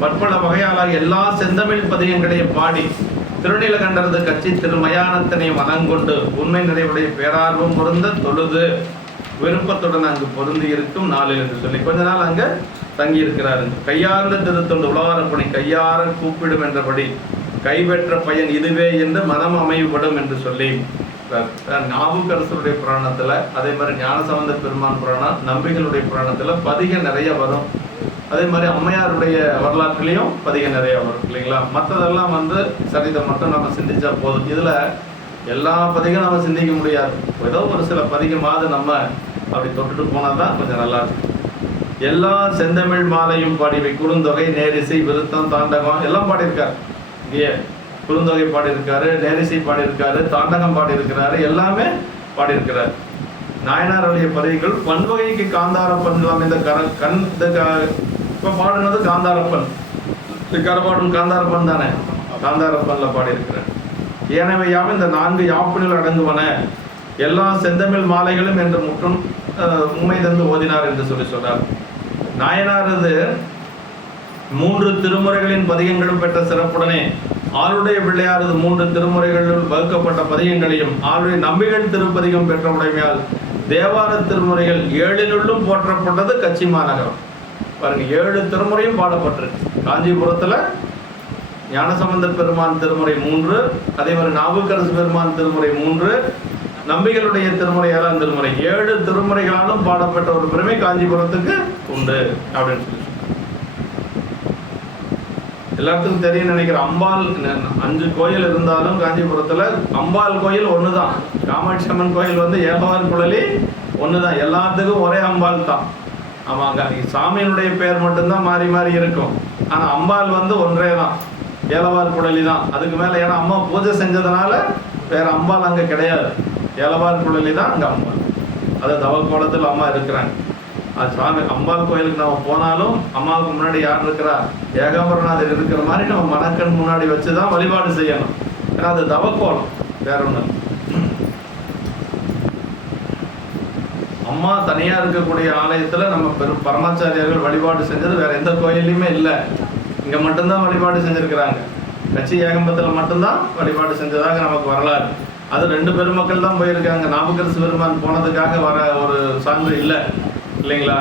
பற்பல வகையாளாக எல்லா செந்தமிழ் பதிகங்களையும் பாடி திருநீலகண்டரது கட்சி திருமயானத்தினை மனங்கொண்டு உண்மை நிறைவுடைய பேரார்வம் பொருந்த தொழுது விருப்பத்துடன் அங்கு பொருந்தி இருக்கும் நாளில் என்று சொல்லி கொஞ்ச நாள் அங்க தங்கி இருக்கிறாரு. கையார்ந்த திருத்தொண்டு உளவாரப்பணி கையார கூப்பிடும் என்றபடி கைபெற்ற பயன் இதுவே என்று மனம் அமைவுபடும் என்று சொல்லி நாவுக்கரசருடைய புராணத்துல, அதே மாதிரி ஞானசம்பந்த பெருமான் புராணம், நம்பிகளுடைய புராணத்துல பதிகம் நிறைய வரும். அதே மாதிரி அம்மையாருடைய வரலாற்றுலையும் பதிகம் நிறைய வரும் இல்லைங்களா. மற்றதெல்லாம் வந்து சரிதை மட்டும் நம்ம சிந்திச்சா போதும். இதுல எல்லா பதிகம் நம்ம சிந்திக்க முடியாது. ஏதோ ஒரு சில பதிகமாவது நம்ம அப்படி தொட்டுட்டு போனாதான் கொஞ்சம் நல்லா இருக்கும். எல்லா செந்தமிழ் மாலையும் பாடிவை குறுந்தொகை, நேரிசை, விருத்தம், தாண்டகம் எல்லாம் பாடியிருக்காரு. இங்கேயே குறுந்தொகை பாடியிருக்காரு, நேரிசை பாடியிருக்காரு, தாண்டகம் பாடியிருக்கிறாரு, எல்லாமே பாடியிருக்கிறார். நாயனாருடைய பதிகள் பன்வகைக்கு காந்தாரப்பன் இந்த இப்ப பாடுனது காந்தாரப்பன், கரபாடும் காந்தாரப்பன் தானே, காந்தாரப்பன்ல பாடியிருக்கிறார். ஏனவையாவும் இந்த 4 யாப்பினில் அடங்குவன எல்லா செந்தமிழ் மாலைகளும் என்று முற்றும் உண்மை தந்து ஓதினார் என்று சொல்றார். நாயனாரது 3 திருமுறைகளின் பதிகங்களும் பெற்ற சிறப்புடனே ஆளுடைய பிள்ளையாரது 3 திருமுறைகளில் வகுக்கப்பட்ட பதிகங்களையும் ஆளுடைய நம்பிகள் திருப்பதிகம் பெற்ற உடைமையால் தேவார திருமுறைகள் 7லும் போற்றப்பட்டது கச்சி மாநகரம். பாருங்க, 7 திருமுறையும் பாடப்பட்டிருக்கு. காஞ்சிபுரத்துல ஞானசம்பந்த பெருமான் திருமுறை 3, அதே மாதிரி நாவுக்கரசு பெருமான் திருமுறை 3, நம்பிகளுடைய திருமுறை 7ஆம் திருமுறை, 7 திருமுறைகளாலும் பாடப்பட்ட ஒரு பெருமை காஞ்சிபுரத்துக்கு உண்டு அப்படின்னு சொல்லி எல்லாத்துக்கும் தெரியும் நினைக்கிற. அம்பாள் 5 கோயில் இருந்தாலும் காஞ்சிபுரத்துல அம்பாள் கோயில் ஒண்ணுதான். காமாட்சி அம்மன் கோயில் வந்து ஏலவார் குழலி ஒண்ணுதான். எல்லாத்துக்கும் ஒரே அம்பாள் தான். ஆமாங்க, சாமியினுடைய பெயர் மட்டும்தான் மாறி மாறி இருக்கும். ஆனா அம்பாள் வந்து ஒன்றே தான், ஏலவார் குழலி தான். அதுக்கு மேல ஏன்னா அம்மா பூஜை செஞ்சதுனால வேற அம்பாள் அங்க கிடையாது. ஏலவார் குழலி தான் அங்க அம்பாள். அது தவக்கோலத்தில் அம்மா இருக்கிறாங்க. அது சுவாமி அம்பாள் கோயிலுக்கு நம்ம போனாலும் அம்மாவுக்கு முன்னாடி யார் இருக்கிறா, ஏகாம்பரநாதர் இருக்கிற மாதிரி நம்ம மணக்கண் முன்னாடி வச்சுதான் வழிபாடு செய்யணும். ஏன்னா அது தவக்கோலம், வேற ஒண்ணு. அம்மா தனியா இருக்கக்கூடிய ஆலயத்துல நம்ம பெரும் பரமாச்சாரியார்கள் வழிபாடு செஞ்சது வேற எந்த கோயிலையுமே இல்லை. இங்க மட்டும்தான் வழிபாடு செஞ்சிருக்கிறாங்க. கச்சி ஏகம்பத்துல மட்டும்தான் வழிபாடு செஞ்சதாக நமக்கு வரலாறு. அது 2 பெருமக்கள் தான் போயிருக்காங்க. நாவுக்கரசு பெருமான் போனதுக்காக வர ஒரு சான்று இல்லை இல்லைங்களா.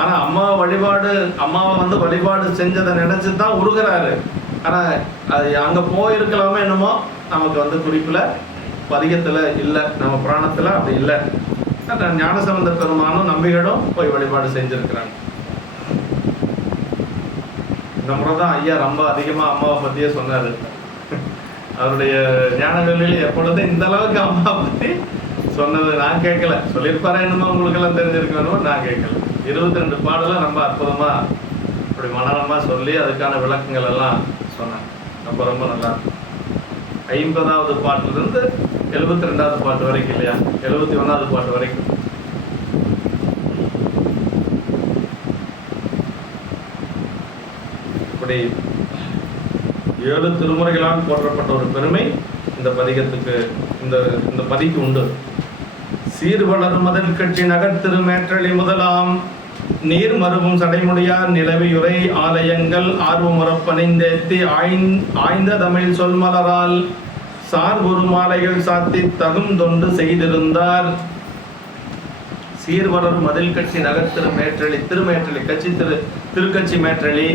ஆனா அம்மாவை வந்து வழிபாடு செஞ்சதை நினைச்சுதான் உருகிறாரு. ஆனா அது அங்க போயிருக்கலாமே என்னமோ நமக்கு வந்து குறிப்புல பதிகத்துல இல்லை, நம்ம புராணத்துல அப்படி இல்லை. ஞானசம்பந்த பெருமானும் நம்பிகளும் போய் வழிபாடு செஞ்சிருக்கிறாங்க. இந்த முறைதான் ஐயா ரொம்ப அதிகமா அம்மாவை பத்தியே சொன்னாரு. அவருடைய ஞானங்களில் எப்பொழுதும் இந்த அளவுக்கு அம்மாவை பத்தி சொன்னது நான் கேட்கல. சொல்லியிருப்பாரு என்னமோ உங்களுக்கு எல்லாம் தெரிஞ்சிருக்கணும், நான் கேட்கல. 22 பாடல ரொம்ப அற்புதமா அப்படி மனநலமா சொல்லி அதுக்கான விளக்கங்கள் எல்லாம் சொன்னாங்க. ரொம்ப ரொம்ப நல்லா 50வது பாட்டுல இருந்து 72வது பாட்டு வரைக்கும் இல்லையா, 71வது பாட்டு வரைக்கும். இப்படி 7 திருமுறைகளால் போற்றப்பட்ட ஒரு பெருமை இந்த பதிகத்துக்கு இந்த பதிக்கு உண்டு. சீர் வளரும் மதில் கட்சி நகர் திருமேற்றளி முதலாம் நீர் மருவும் சடைமுடியார் நிலவியுரை ஆலயங்கள் ஆர்வமுறப்பணிந்தேத்தி ஆய்ந்த தமிழ் சொல்மலரால் சார் ஒரு மாலைகள் சாத்தி தகும் தொண்டு செய்திருந்தார். சீர் வளரும் மதில் கட்சி நகர் திருமேற்றளி கட்சி திருக்கட்சி மேற்றளி,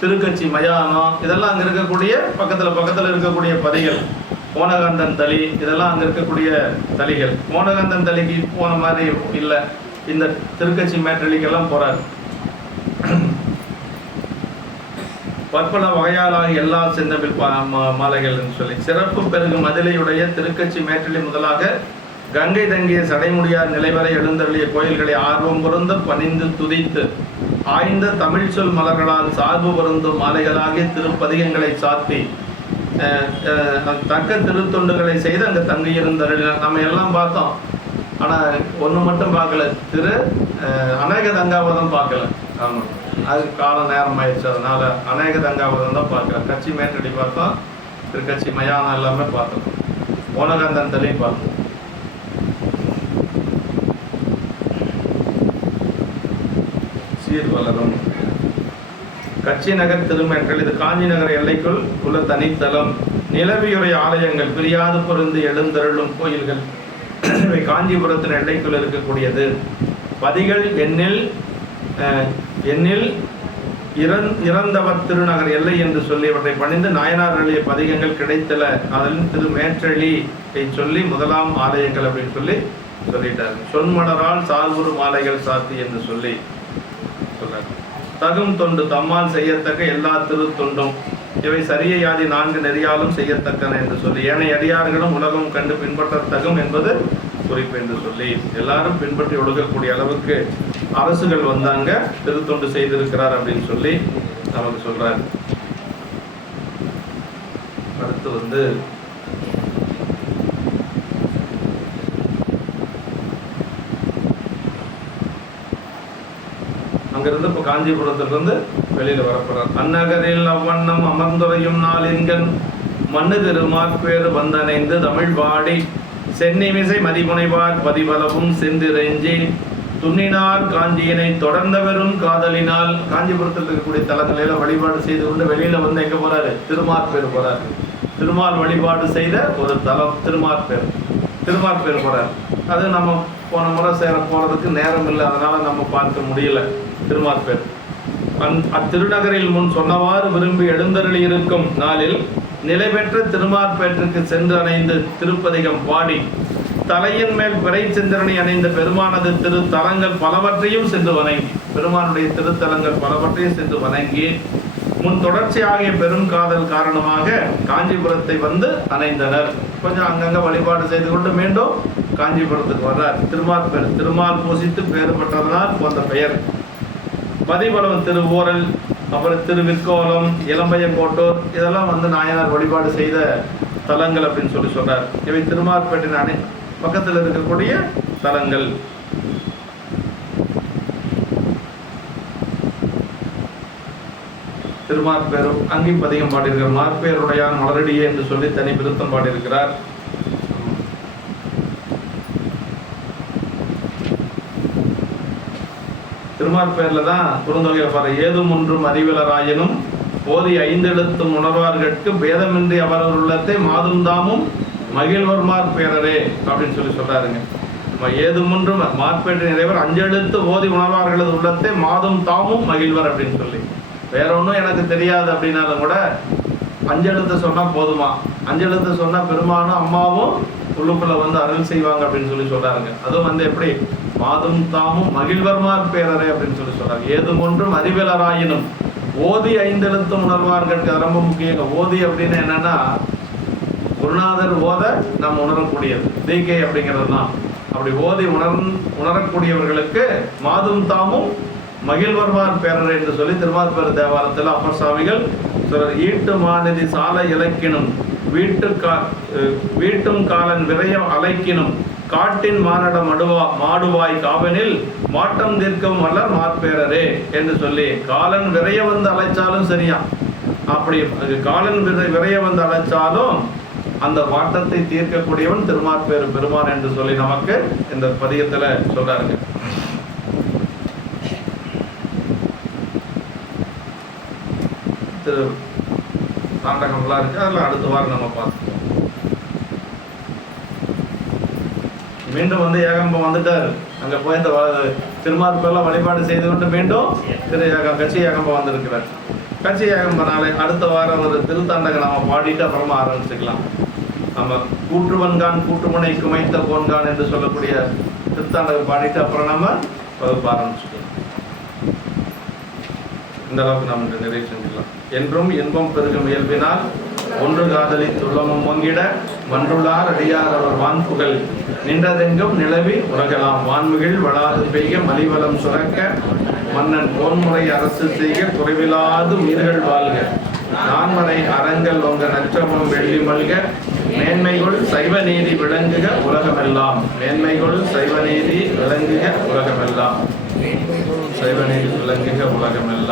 திருக்கட்சி மயானம், இதெல்லாம் அங்க இருக்கக்கூடிய பக்கத்துல இருக்கக்கூடிய பதிகள். மோனகந்தன் தளி, இதெல்லாம் அங்க இருக்கக்கூடிய தளிகள். மோனகந்தன் தளிக்கு போன மாதிரி இல்லை, இந்த திருக்கட்சி மேற்றளிக்கெல்லாம் போறாரு. பற்பல வகையாளாக எல்லா செந்தமிழ் மாலைகள் சொல்லி சிறப்பு பெருகும் மதிலையுடைய திருக்கட்சி மேற்றளி முதலாக கங்கை தங்கிய சடைமுடியார் நிலைவரை எழுந்தருளிய கோயில்களை ஆர்வம் பொருந்த பணிந்து துதித்து ஆய்ந்த தமிழ் சொல் மலர்களால் சார்பு பொருந்தும் மாலைகளாகிய திருப்பதிகங்களை சாத்தி தக்க திருத்தொண்டுகளை செய்து அங்கே தங்கியிருந்தார்கள். நம்ம எல்லாம் பார்த்தோம், ஆனால் ஒன்று மட்டும் பார்க்கல, அநேக தங்காவதம் பார்க்கல. ஆமாம், அது கால நேரம் ஆயிடுச்சு, அதனால அநேக தங்காவதம் தான் பார்க்கல. கட்சி மேட்டடி பார்த்தோம், திருக்கட்சி மயானம் எல்லாமே பார்த்தோம், ஓனகந்தன் தள்ளி பார்த்தோம். சீர்வளரும் கட்சி நகர் திருமேற்றல், இது காஞ்சி நகர் எல்லைக்குள் உள்ள தனித்தலம். நிலவியுறை ஆலயங்கள், பிரியாது பொருந்து எழுந்தருளும் கோயில்கள், இவை காஞ்சிபுரத்தின் எல்லைக்குள் இருக்கக்கூடியது. பதிகள் எண்ணில் இறந்தவர் திருநகர் எல்லை என்று சொல்லி இவற்றை பணிந்து நாயனார் எழுதிய பதிகங்கள் கிடைத்தல. அதில் திருமேற்றலியை சொல்லி முதலாம் ஆலயங்கள் அப்படின்னு சொல்லிட்டார். சொன்மலரால் சார்புறு மாலைகள் சாத்தி என்று சொல்லி சொல்றார். தகும் தொண்டு தம்மால் செய்யத்தக்க எல்லா திருத்தொண்டும், இவை சரிய யாதி 4 நெறியாலும் செய்யத்தக்கன என்று சொல்லி ஏனைய அடியார்களும் உலகம் கண்டு பின்பற்றத்தகும் என்பது குறிப்பு என்று சொல்லி எல்லாரும் பின்பற்றி ஒழுகக்கூடிய அளவுக்கு அரசுகள் வந்தாங்க, திருத்தொண்டு செய்திருக்கிறார் அப்படின்னு சொல்லி நமக்கு சொல்றாரு. அடுத்து அங்கிருந்து இப்போ காஞ்சிபுரத்திலிருந்து வெளியில வரப்படுறார். அந்நகரில் அவ்வண்ணம் அமர்ந்துரையும் நாளின்கண் மண்ணு திருமாற்பேறு வந்தணைந்து தமிழ் பாடி சென்னிமிசை மதிமுனைவார் பதிவளவும் செந்திரைஞ்சி துண்ணினார் காஞ்சியினை தொடர்ந்த பெரும் காதலினால். காஞ்சிபுரத்தில் இருக்கக்கூடிய தலங்களில வழிபாடு செய்து கொண்டு வெளியில எங்க போறாரு? திருமாற்பேறு போறாரு. திருமால் வழிபாடு செய்த ஒரு தலம் திருமாற்பேறு போறாரு. அது நம்ம போன முறை போறதுக்கு நேரம் இல்லை, அதனால நம்ம பார்க்க முடியல. திருமாற்பேர் அத்திருநகரில் முன் சொன்னவாறு விரும்பி எழுந்தருளி இருக்கும் நாளில் நிலை பெற்ற திருமாற்பேற்றுக்கு சென்று அணைந்து திருப்பதிகம் பாடி தலையின் மேல் பிறை செந்திரனை அணைந்த பெருமானது திருத்தலங்கள் பலவற்றையும் சென்று வணங்கி, பெருமானுடைய திருத்தலங்கள் பலவற்றையும் சென்று வணங்கி முன் தொடர்ச்சியாகிய பெரும் காதல் காரணமாக காஞ்சிபுரத்தை அணைந்தனர். கொஞ்சம் அங்கங்க வழிபாடு செய்து கொண்டு மீண்டும் காஞ்சிபுரத்துக்கு வர்றார். திருமாற்பேர், திருமால் பூசித்து பேறு பெற்றதனால் போன்ற பெயர். பதிவளவன் திருவோரல், அப்புறம் திருவிற்கோலம், இளம்பையங்கோட்டூர், இதெல்லாம் நாயனார் வழிபாடு செய்த தலங்கள் அப்படின்னு சொல்றார். இவை திருமாற்பேட்டின் பக்கத்தில் இருக்கக்கூடிய தலங்கள். திருமாற்பேரும் அங்கேயும் பதிகம் பாடியிருக்கிறார். மாற்பேருடையான் மலரடியே என்று சொல்லி தனி விருத்தம் பாடியிருக்கிறார். திருமாற்பேர்ல தான் குறுந்தொகையில பாரு, ஏதும் ஒன்றும் அறிவிலராயினும் போதி 5 எழுத்தும் உணர்வார்கட்கு பேதமின்றி அவரவர் உள்ளத்தை மாதும் தாமும் மகிழ்வர்மார் பேரரே அப்படின்னு சொல்றாருங்க. ஏதும் ஒன்றும் மாற்பேட்டின் இறைவர் 5 எழுத்து ஓதி உணர்வார்களது உள்ளத்தை மாதும் தாமும் மகிழ்வர் அப்படின்னு சொல்லி, வேற ஒன்றும் எனக்கு தெரியாது அப்படின்னாலும் கூட 5 எழுத்து சொன்னா போதுமா, 5 எழுத்து சொன்னா பெருமானும் அம்மாவும் உள்ளுக்குள்ள அருள் செய்வாங்க அப்படின்னு சொல்றாருங்க. அதுவும் எப்படி மாதும் தாமும் மகிழ்வர்மார் பேரரே அப்படின்னு சொல்றாங்க. ஏதும் ஒன்றும் அறிவிலராயினும் ஓதி 5 எழுத்தும் உணர்வார்கள். ரொம்ப முக்கியம். ஓதி அப்படின்னு என்னன்னா குருநாதர் ஓத நம்ம உணரக்கூடியது, தீகை அப்படிங்கிறது தான். அப்படி ஓதி உணரக்கூடியவர்களுக்கு மாதும் தாமும் மகிழ்வர்மார் பேரரே என்று சொல்லி திருமாற்பேறு தேவாரத்தில் அப்பர் சுவாமிகள் சொல்றார். ஈட்டு மாநிதி சாலை இலக்கினும் வீட்டும் காலன் விரயம் அலைக்கினும் காட்டின் மானட மாடுவாய் காவனில் மாட்டம் தீர்க்கவும் வல்லர் மாற்பேரரே என்று சொல்லி காலன் விரைய அழைச்சாலும் சரியா, அப்படி காலன் விரைய அழைச்சாலும் அந்த மாற்றத்தை தீர்க்கக்கூடியவன் திருமாற்பேறு பெருமான் என்று சொல்லி நமக்கு இந்த பதியத்துல சொல்றாருங்க. நாடகம்லாம் இருக்கு, அதெல்லாம் அடுத்த வாரம் நம்ம பார்த்துக்கோம். மீண்டும் ஏகம்பம் வந்துட்டாரு. அங்க போய் இந்த திருமாற்பேர்ல வழிபாடு செய்து கொண்டு மீண்டும் கட்சி ஏகம்பம் வந்திருக்கிறார். கட்சி ஏகம்பனாலே அடுத்த வாரம் ஒரு திருத்தாண்டகம் நம்ம பாடிட்டு அப்புறமா ஆரம்பிச்சுக்கலாம். நம்ம கூற்றுவன்கான் கூற்றுமுனை குமைத்த போன்கான் என்று சொல்லக்கூடிய திருத்தாண்டகம் பாடிட்டு அப்புறம் நம்ம வகுப்பு ஆரம்பிச்சுக்கலாம். இந்த அளவுக்கு நாம் நிறைவு செஞ்சுக்கலாம். என்றும் இன்பம் பெருகும் இயல்பினால் ஒன்று காதலி துள்ளமும் ஓங்கிட மன்றுள்ளார் அடியார் அவர் வான்புகள் நின்றதெங்கும் நிலவி உலகலாம். வான்மிகள் வளாது பெய்க மலிவளம் சுரக்க மன்னன் போன்முறை அரசு செய்க குறைவிலாது உயிர்கள் வாழ்க. நான்மறை அறங்கள் உங்க நற்றமும் வெள்ளி மல்க மேன்மைகள் சைவ நீதி விளங்குக உலகமெல்லாம். மேன்மைகள் சைவ நீதி விளங்குக உலகமெல்லாம். சைவ நீதி விளங்குக உலகமெல்லாம்.